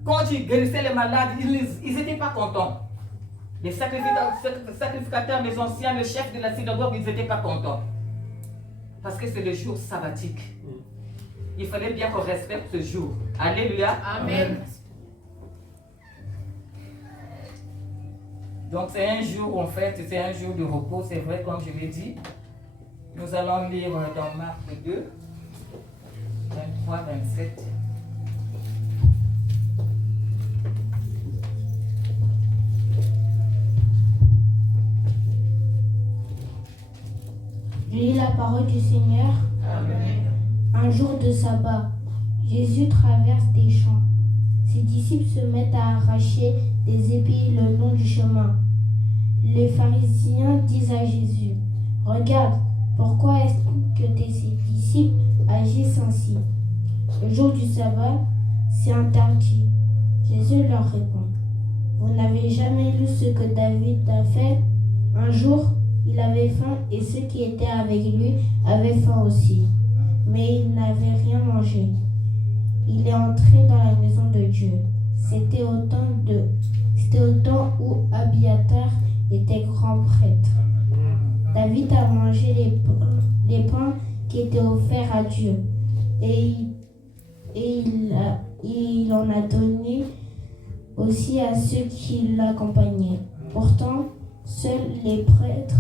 Quand il guérissait les malades, ils n'étaient pas contents. Les sacrificateurs, les anciens, le chef de la synagogue, ils n'étaient pas contents. Parce que c'est le jour sabbatique. Il fallait bien qu'on respecte ce jour. Alléluia. Amen. Donc c'est un jour, en fait, c'est un jour de repos, c'est vrai, comme je l'ai dit. Nous allons lire dans Marc 2, 23, 27. Je lis la parole du Seigneur. Amen. Un jour de sabbat, Jésus traverse des champs. Ses disciples se mettent à arracher des épis le long du chemin. Les pharisiens disent à Jésus, « Regarde, pourquoi est-ce que tes disciples agissent ainsi? Le jour du sabbat, c'est interdit. » Jésus leur répond, « Vous n'avez jamais lu ce que David a fait? Un jour, il avait faim et ceux qui étaient avec lui avaient faim aussi. Mais il n'avait rien mangé. Il est entré dans la maison de Dieu. C'était au temps où Abiatar était grand prêtre. David a mangé les pains qui étaient offerts à Dieu et il en a donné aussi à ceux qui l'accompagnaient. Pourtant, seuls les prêtres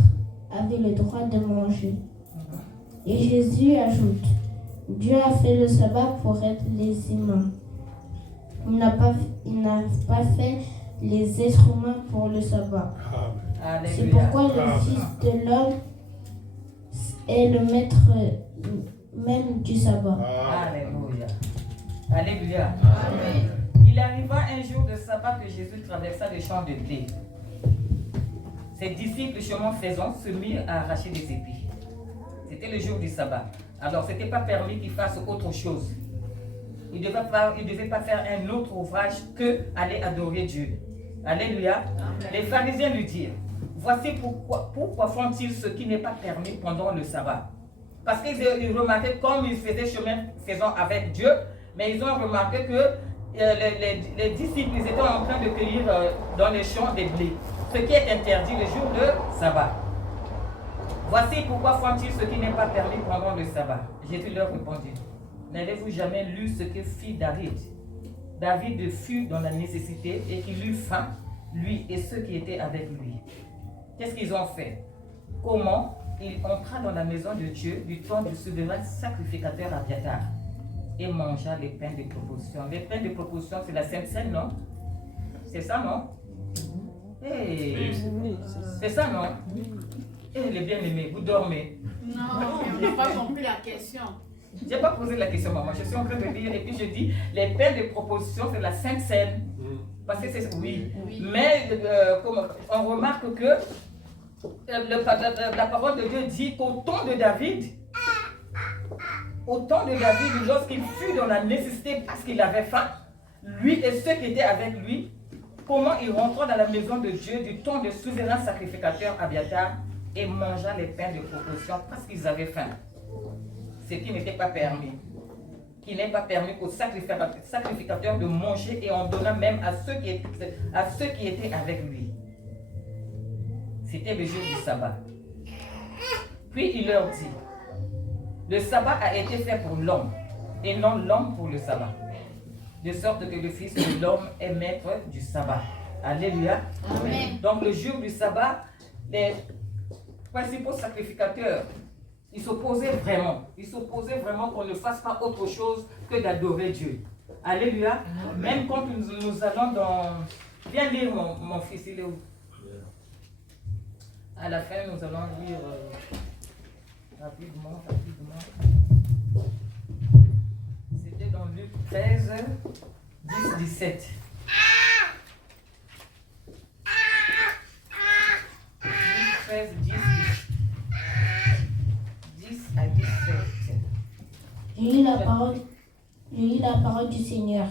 avaient le droit de manger. Et Jésus ajoute, Dieu a fait le sabbat pour être les humains. Il n'a pas fait les êtres humains pour le sabbat. Alléluia. C'est pourquoi le Fils de l'homme est le maître même du sabbat. Alléluia. Alléluia. Amen. Il arriva un jour de sabbat que Jésus traversa les champs de blé. Ses disciples, chemin faisant, se mirent à arracher des épis. C'était le jour du sabbat. Alors, ce n'était pas permis qu'ils fassent autre chose. Ils ne devaient pas faire un autre ouvrage que aller adorer Dieu. Alléluia. Amen. Les pharisiens lui dirent, voici pourquoi font-ils ce qui n'est pas permis pendant le sabbat? Parce qu'ils remarquaient comme ils faisaient chemin faisant avec Dieu, mais ils ont remarqué que les disciples ils étaient en train de cueillir dans les champs des blés, ce qui est interdit le jour de sabbat. Voici pourquoi font-ils ce qui n'est pas permis pendant le sabbat. Jésus leur répondit, n'avez-vous jamais lu ce que fit David? David fut dans la nécessité et il eut faim, lui et ceux qui étaient avec lui. Qu'est-ce qu'ils ont fait? Comment il entra dans la maison de Dieu du temps du souverain sacrificateur Abiatar et mangea les pains de proposition. Les pains de proposition, c'est la Sainte Seine, non? C'est ça, non? Hey. C'est ça, non? Eh, les bien-aimés, vous dormez. Non, on n'a pas compris la question. Je n'ai pas posé la question, maman. Je suis en train de lire et puis je dis les pains de proposition, c'est la Sainte Seine. Parce que c'est. Oui. Oui. Mais on remarque que la parole de Dieu dit qu'au temps de David, lorsqu'il fut dans la nécessité parce qu'il avait faim, lui et ceux qui étaient avec lui, comment il rentra dans la maison de Dieu du temps du souverain sacrificateur Abiatar et mangea les pains de proposition parce qu'ils avaient faim. Ce qui n'était pas permis. Qui n'est pas permis aux sacrificateurs de manger et en donnant même à ceux qui étaient avec lui. C'était le jour du sabbat. Puis il leur dit, le sabbat a été fait pour l'homme et non l'homme pour le sabbat. De sorte que le Fils de l'homme est maître du sabbat. Alléluia. Amen. Donc le jour du sabbat, les principaux sacrificateurs, ils s'opposaient vraiment qu'on ne fasse pas autre chose que d'adorer Dieu. Alléluia. Même quand nous allons dans... Viens lire mon fils, il est où? À la fin, nous allons lire Rapidement. C'était dans Luc 13, 10, 17. Luc 13, 10 à 17. J'ai eu la parole du Seigneur.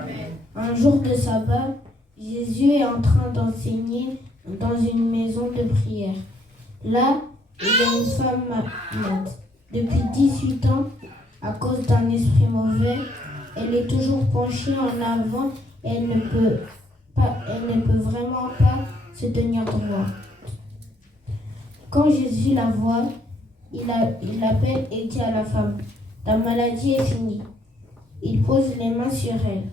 Amen. Un jour de sabbat, Jésus est en train d'enseigner dans une maison de prière. Là, il y a une femme malade. Depuis 18 ans, à cause d'un esprit mauvais, elle est toujours penchée en avant et elle ne peut vraiment pas se tenir droit. Quand Jésus la voit, il appelle et dit à la femme, « Ta maladie est finie. » Il pose les mains sur elle.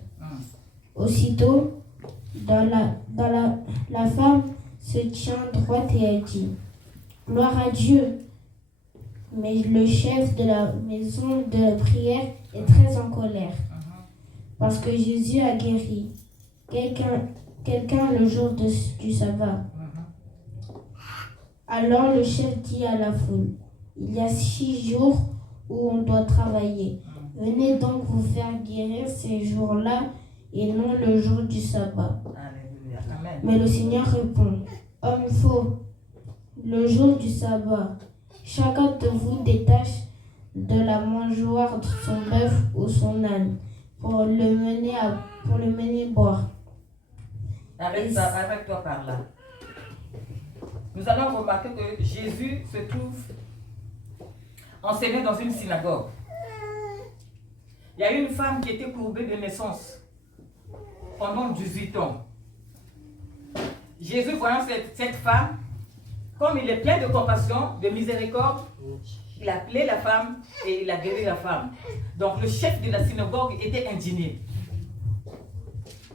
Aussitôt, la femme se tient droite et elle dit, « Gloire à Dieu !» Mais le chef de la maison de prière est très en colère parce que Jésus a guéri quelqu'un le jour du sabbat. Alors le chef dit à la foule, « Il y a 6 jours où on doit travailler. Venez donc vous faire guérir ces jours-là et non le jour du sabbat. » Alléluia. Amen. Mais le Seigneur répond, « Homme faux, le jour du sabbat, chacun de vous détache de la mangeoire de son bœuf ou son âne pour le mener boire. » Arrête-toi par là. Nous allons remarquer que Jésus se trouve enseigné dans une synagogue. Il y a une femme qui était courbée de naissance pendant 18 ans. Jésus, voyant cette femme, comme il est plein de compassion, de miséricorde, il a appelé la femme et il a guéri la femme. Donc le chef de la synagogue était indigné.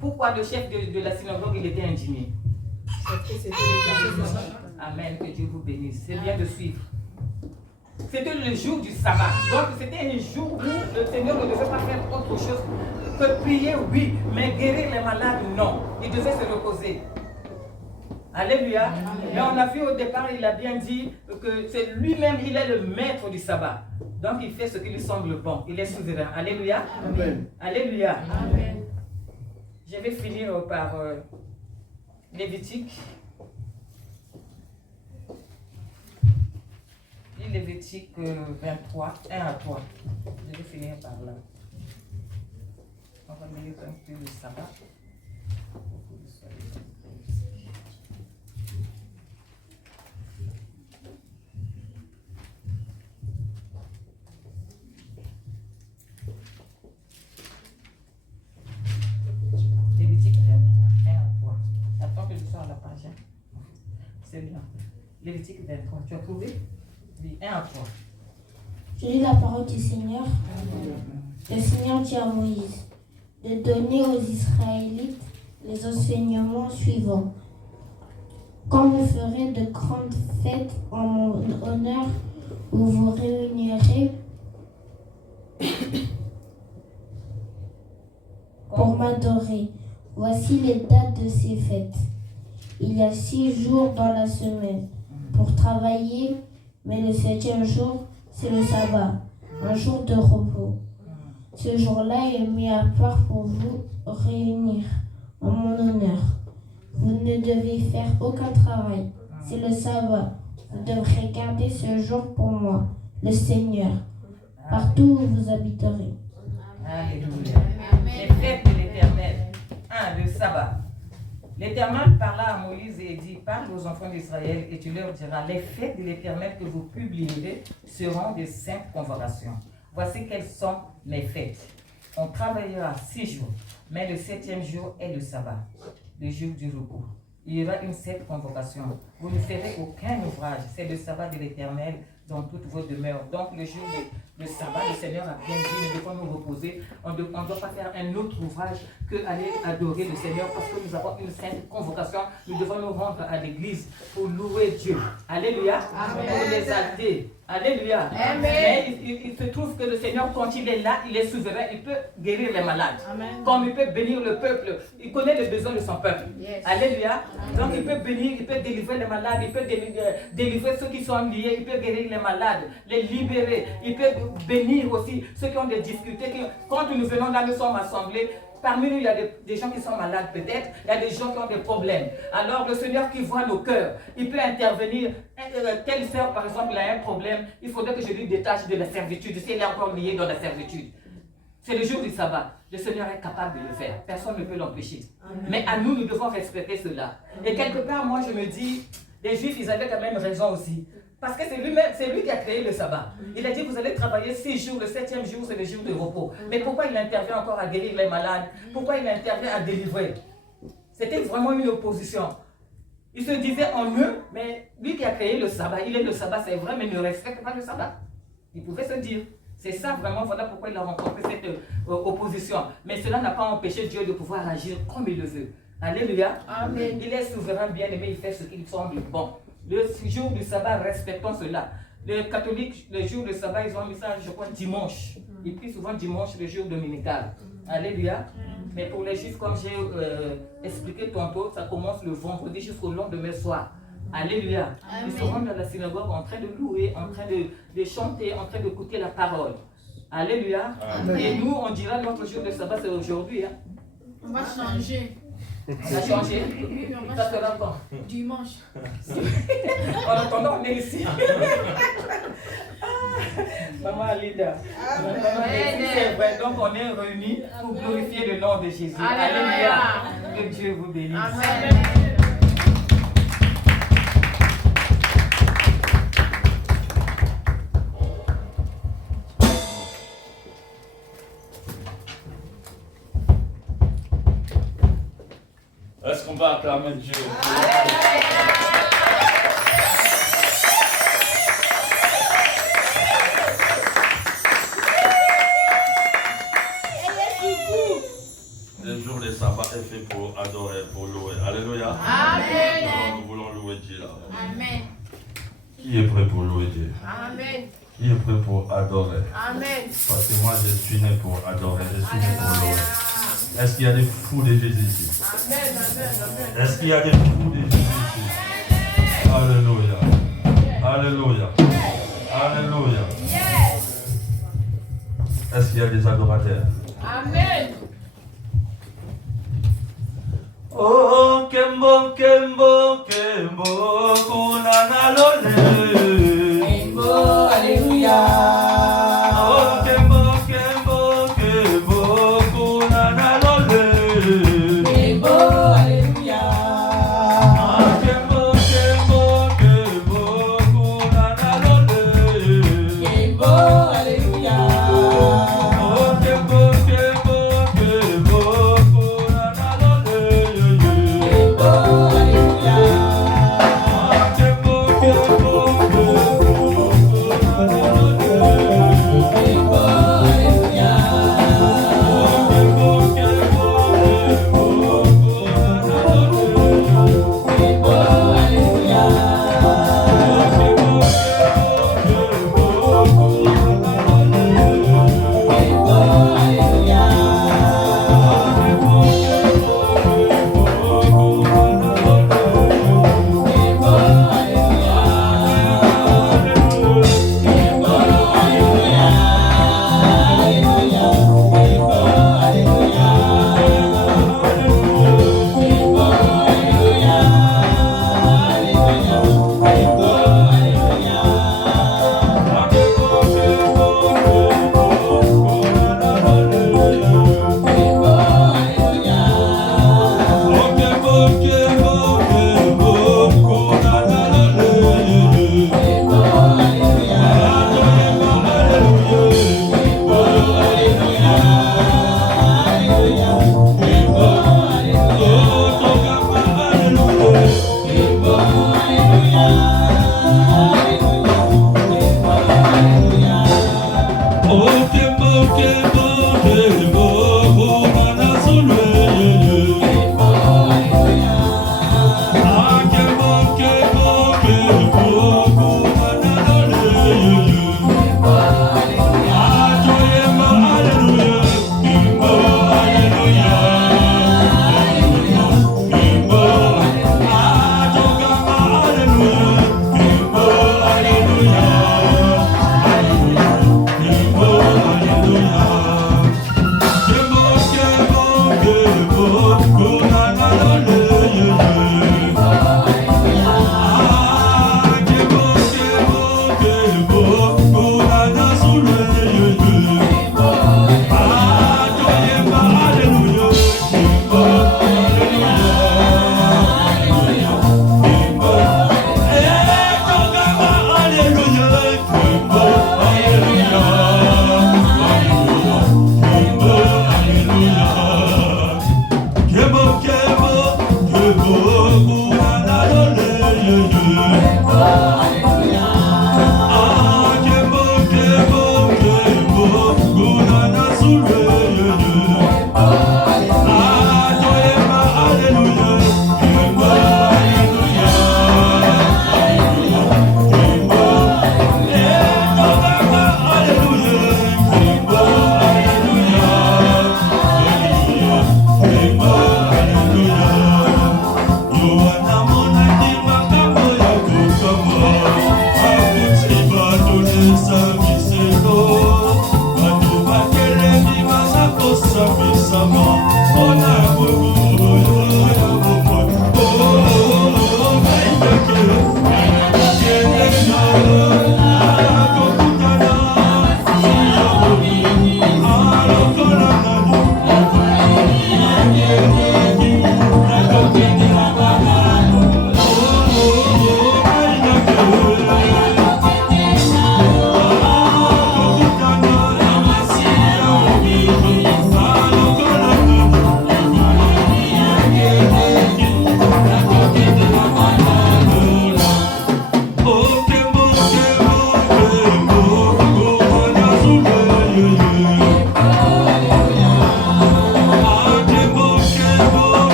Pourquoi le chef de la synagogue il était indigné? Amen, que Dieu vous bénisse. C'est bien de suivre. C'était le jour du sabbat. Donc c'était un jour où le Seigneur ne devait pas faire autre chose que prier, oui, mais guérir les malades, non. Il devait se reposer. Alléluia. Mais on a vu au départ, il a bien dit que c'est lui-même, il est le maître du sabbat. Donc il fait ce qui lui semble bon. Il est souverain. Alléluia. Amen. Alléluia. Amen. Je vais finir par Lévitique. Lévitique 23, 1 à 3. Je vais finir par là. On va lire un peu le sabbat. Lévitique 23, 1 à 3. Attends que je sois à la page. C'est bien. Lévitique 23, tu as trouvé? Oui, 1 à 3. J'ai lu la parole du Seigneur. Le Seigneur dit à Moïse de donner aux Israélites les enseignements suivants. Quand vous ferez de grandes fêtes en mon honneur, vous vous réunirez pour m'adorer. Voici les dates de ces fêtes. Il y a 6 jours dans la semaine pour travailler, mais le 7e jour, c'est le sabbat, un jour de repos. Ce jour-là est mis à part pour vous réunir en mon honneur. Vous ne devez faire aucun travail. C'est le sabbat. Vous devrez garder ce jour pour moi, le Seigneur, partout où vous habiterez. Alléluia. Les fêtes de l'Éternel. 1. Le sabbat. L'Éternel parla à Moïse et dit, parle aux enfants d'Israël et tu leur diras, les fêtes de l'Éternel que vous publierez seront des saintes convocations. Voici quelles sont mes fêtes. On travaillera 6 jours, mais le 7e jour est le sabbat, le jour du repos. Il y aura une sainte convocation. Vous ne ferez aucun ouvrage. C'est le sabbat de l'Éternel dans toutes vos demeures. Donc le jour de sabbat, le Seigneur a bien dit, nous devons nous reposer. On ne doit pas faire un autre ouvrage que aller adorer le Seigneur parce que nous avons une sainte convocation. Nous devons nous rendre à l'église pour louer Dieu. Alléluia. Amen. Pour l'exalter. Alléluia. Amen. Mais il se trouve que le Seigneur, quand il est là, il est souverain. Il peut guérir les malades. Amen. Comme il peut bénir le peuple. Il connaît les besoins de son peuple. Yes. Alléluia. Donc il peut bénir, il peut délivrer les malades, il peut délivrer ceux qui sont liés, il peut guérir les malades, les libérer. Il peut bénir aussi ceux qui ont des difficultés. Quand nous venons là, nous sommes assemblés. Parmi nous, il y a des gens qui sont malades peut-être, il y a des gens qui ont des problèmes. Alors le Seigneur qui voit nos cœurs, il peut intervenir. Telle sœur, par exemple, a un problème, il faudrait que je lui détache de la servitude, si elle est encore liée dans la servitude. C'est le jour du sabbat. Le Seigneur est capable de le faire. Personne ne peut l'empêcher. Mais à nous, nous devons respecter cela. Et quelque part, moi, je me dis, les Juifs, ils avaient quand même raison aussi. Parce que c'est lui qui a créé le sabbat. Il a dit, vous allez travailler 6 jours, le 7e jour, c'est le jour de repos. Mais pourquoi il intervient encore à guérir les malades? Pourquoi il intervient à délivrer? C'était vraiment une opposition. Il se disait en eux, mais lui qui a créé le sabbat, il est le sabbat, c'est vrai, mais il ne respecte pas le sabbat. Il pouvait se dire. C'est ça vraiment, voilà pourquoi il a rencontré cette opposition. Mais cela n'a pas empêché Dieu de pouvoir agir comme il le veut. Alléluia. Amen. Il est souverain, bien aimé, il fait ce qu'il semble bon. Le jour du sabbat, respectons cela. Les catholiques, le jour du sabbat, ils ont mis ça, je crois, dimanche. Ils prient souvent dimanche, le jour dominical. Alléluia. Mais pour les juifs, comme j'ai expliqué tantôt, ça commence le vendredi jusqu'au lendemain soir. Alléluia. Ils se rendent dans la synagogue en train de louer, en train de chanter, en train d'écouter la parole. Alléluia. Amen. Et nous, on dira notre jour de sabbat, c'est aujourd'hui. Hein. On va changer. On va changer. Ça sera quand? Dimanche. En attendant, on est ici. Maman Alida. C'est vrai, donc on est réunis pour glorifier le nom de Jésus. Alléluia. Que Dieu vous bénisse. Amen. Est-ce qu'on va acclamer Dieu? Le jour de sabbat est fait pour adorer, pour louer. Alléluia. Amen. Alors, nous voulons louer Dieu là. Amen. Qui est prêt pour louer Dieu? Amen. Qui est prêt pour adorer? Amen. Parce que moi je suis né pour adorer, je suis né pour louer. Est-ce qu'il y a des fous de Jésus ici? Amen. Est-ce qu'il y a des fous de Jésus ici? Alléluia. Alléluia. Alléluia. Est-ce qu'il y a des adorateurs? Amen. Oh, Kembo, Kembo, Kembo, Kunana Lole. Kembo, Alléluia. Oh, Kembo, Kembo, Kembo, Kunana Lole. Kembo, Alléluia. Ah, Kembo, Kembo, Kembo, Kunana Lole. Kembo, Alléluia. Oh, Kembo, Kembo, Kembo, Kunana Lole. Kembo, Alléluia. Ah, Kembo, Kembo,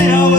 Oh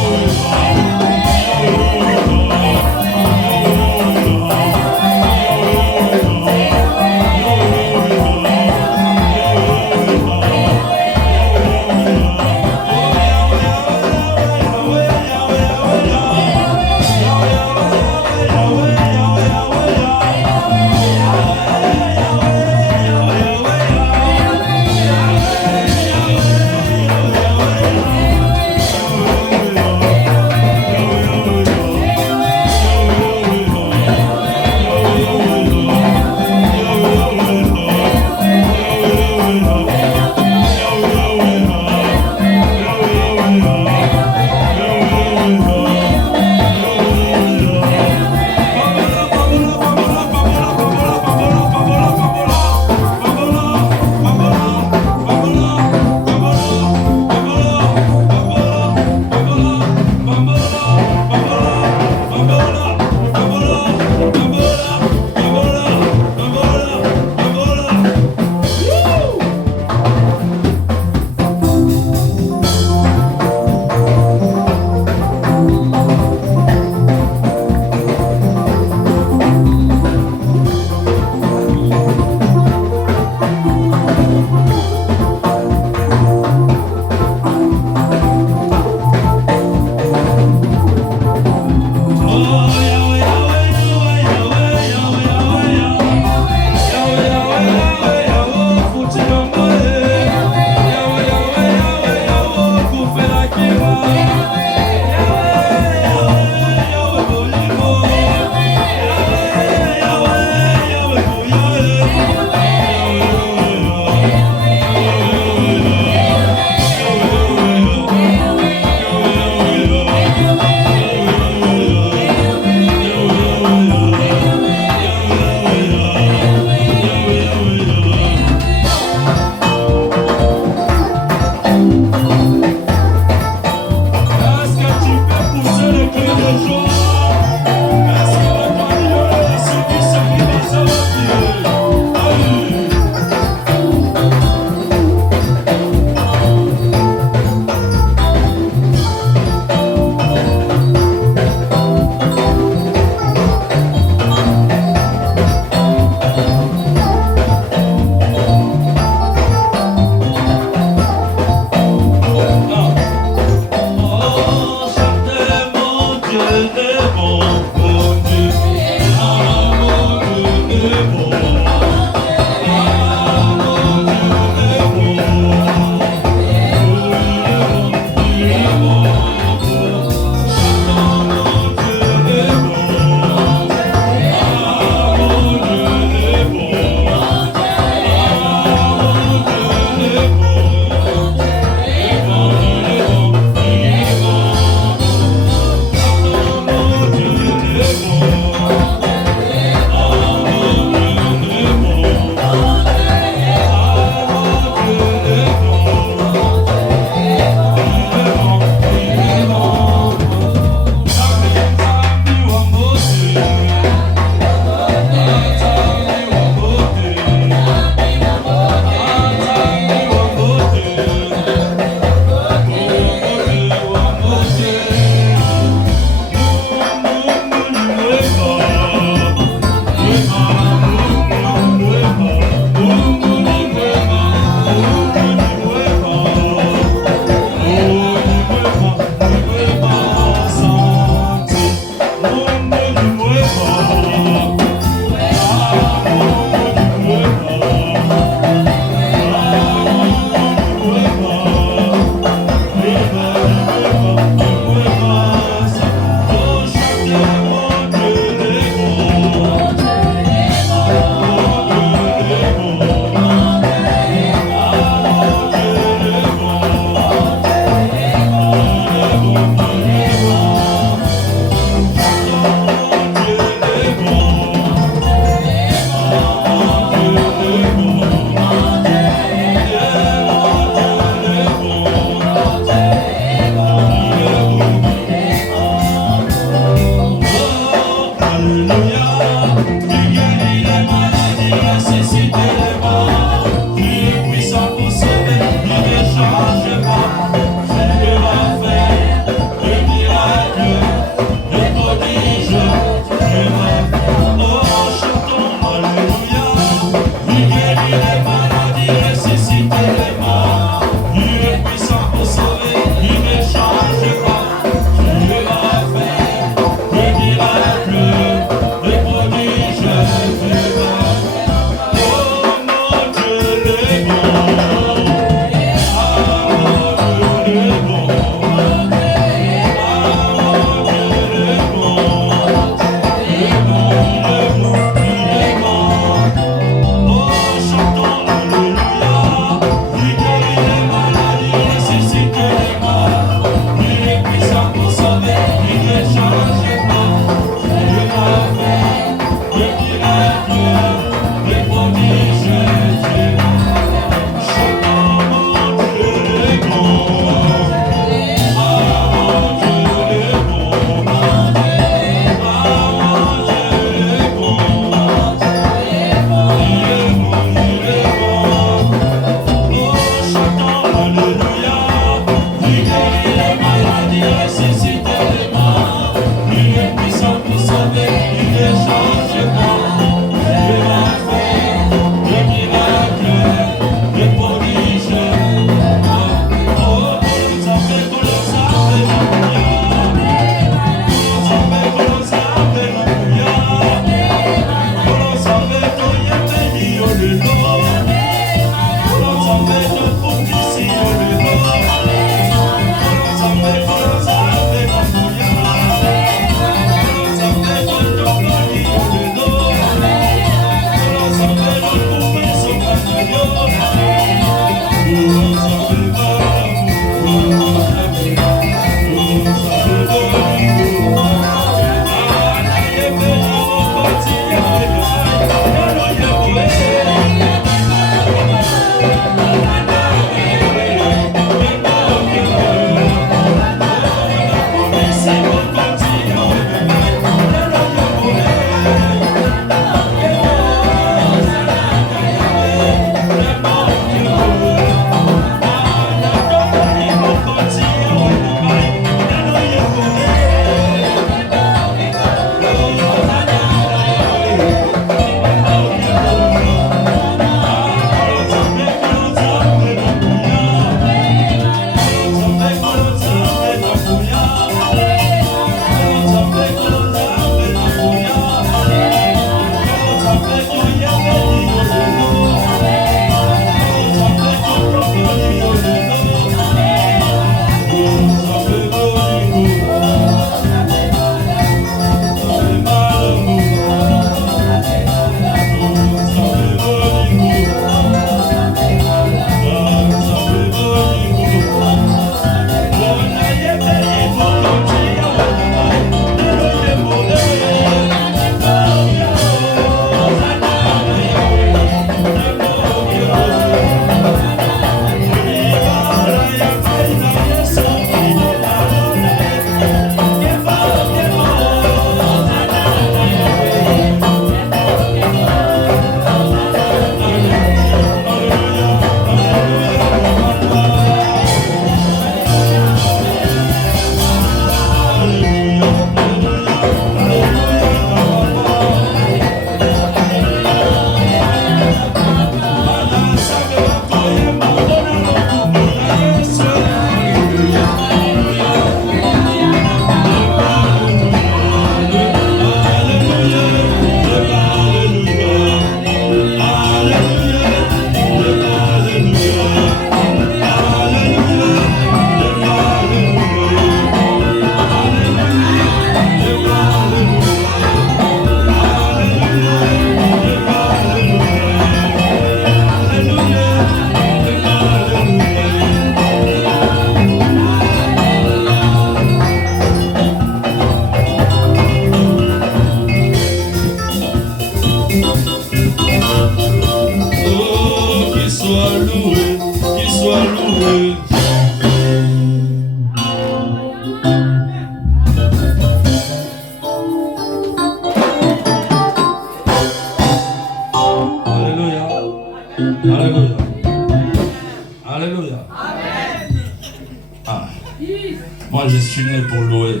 né pour louer.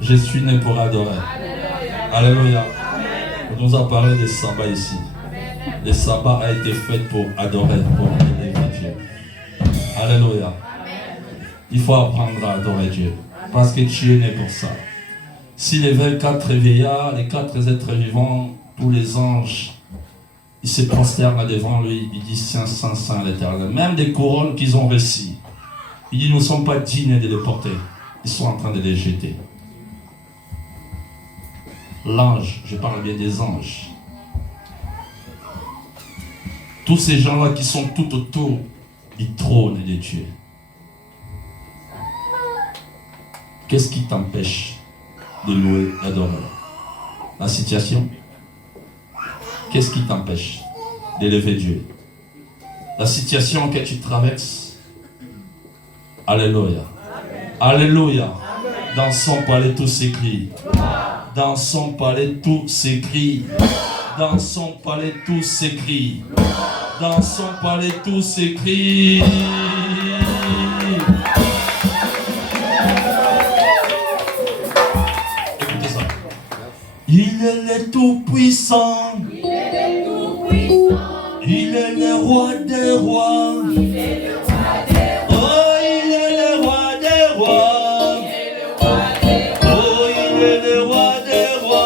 Je suis né pour adorer. Alléluia. On nous a parlé des sabbats ici. Le sabbat a été fait pour adorer, pour élever Dieu. Alléluia. Il faut apprendre à adorer Dieu. Parce que tu es né pour ça. Si les 24 vieillards, les 4 êtres vivants, tous les anges, ils se prosternent devant lui, ils disent Saint, Saint, Saint l'Éternel. Même des couronnes qu'ils ont reçues. Il dit, nous ne sommes pas dignes de les porter. Ils sont en train de les jeter. L'ange, je parle bien des anges. Tous ces gens-là qui sont tout autour du trône de Dieu. Qu'est-ce qui t'empêche de louer, d'adorer? La situation? Qu'est-ce qui t'empêche d'élever Dieu? La situation que tu traverses? Alléluia. Alléluia. Dans son palais tout s'écrit. Dans son palais tout s'écrit. Dans son palais tout s'écrit. Dans son palais tout s'écrit. Écoutez ça. Il est le tout-puissant. Il est le tout-puissant. Il est le roi des rois. Il est le roi des rois. Oh, il est le roi des rois.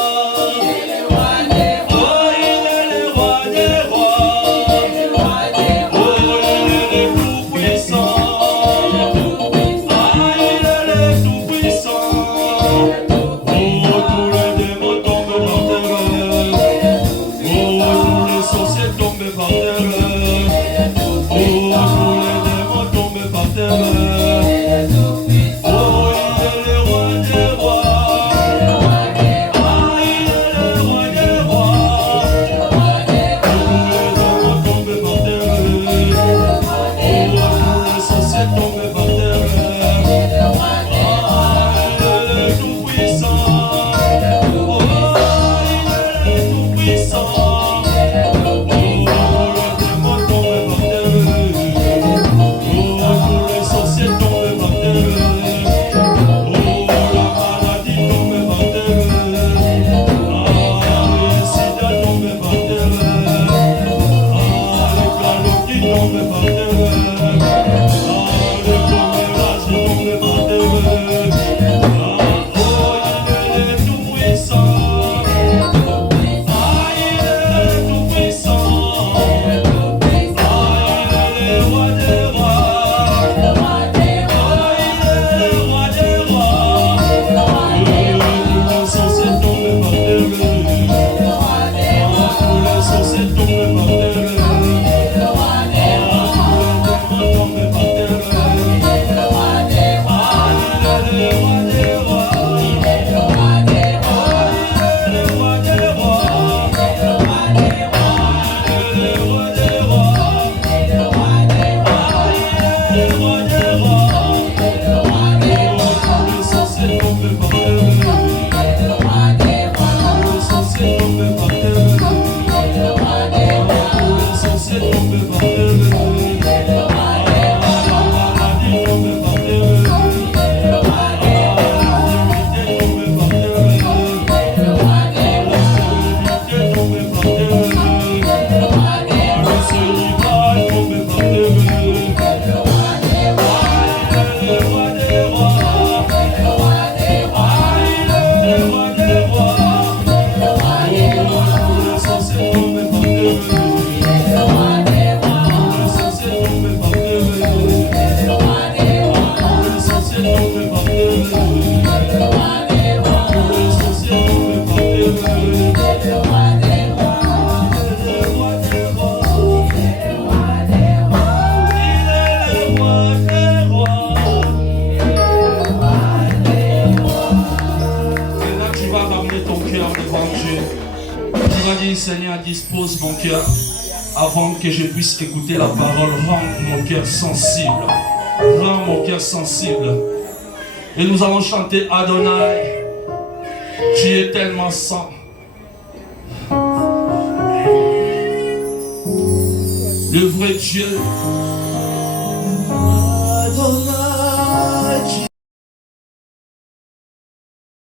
Seigneur, dispose mon cœur avant que je puisse écouter la parole. Rends mon cœur sensible. Rends mon cœur sensible. Et nous allons chanter Adonai. Tu es tellement saint. Le vrai Dieu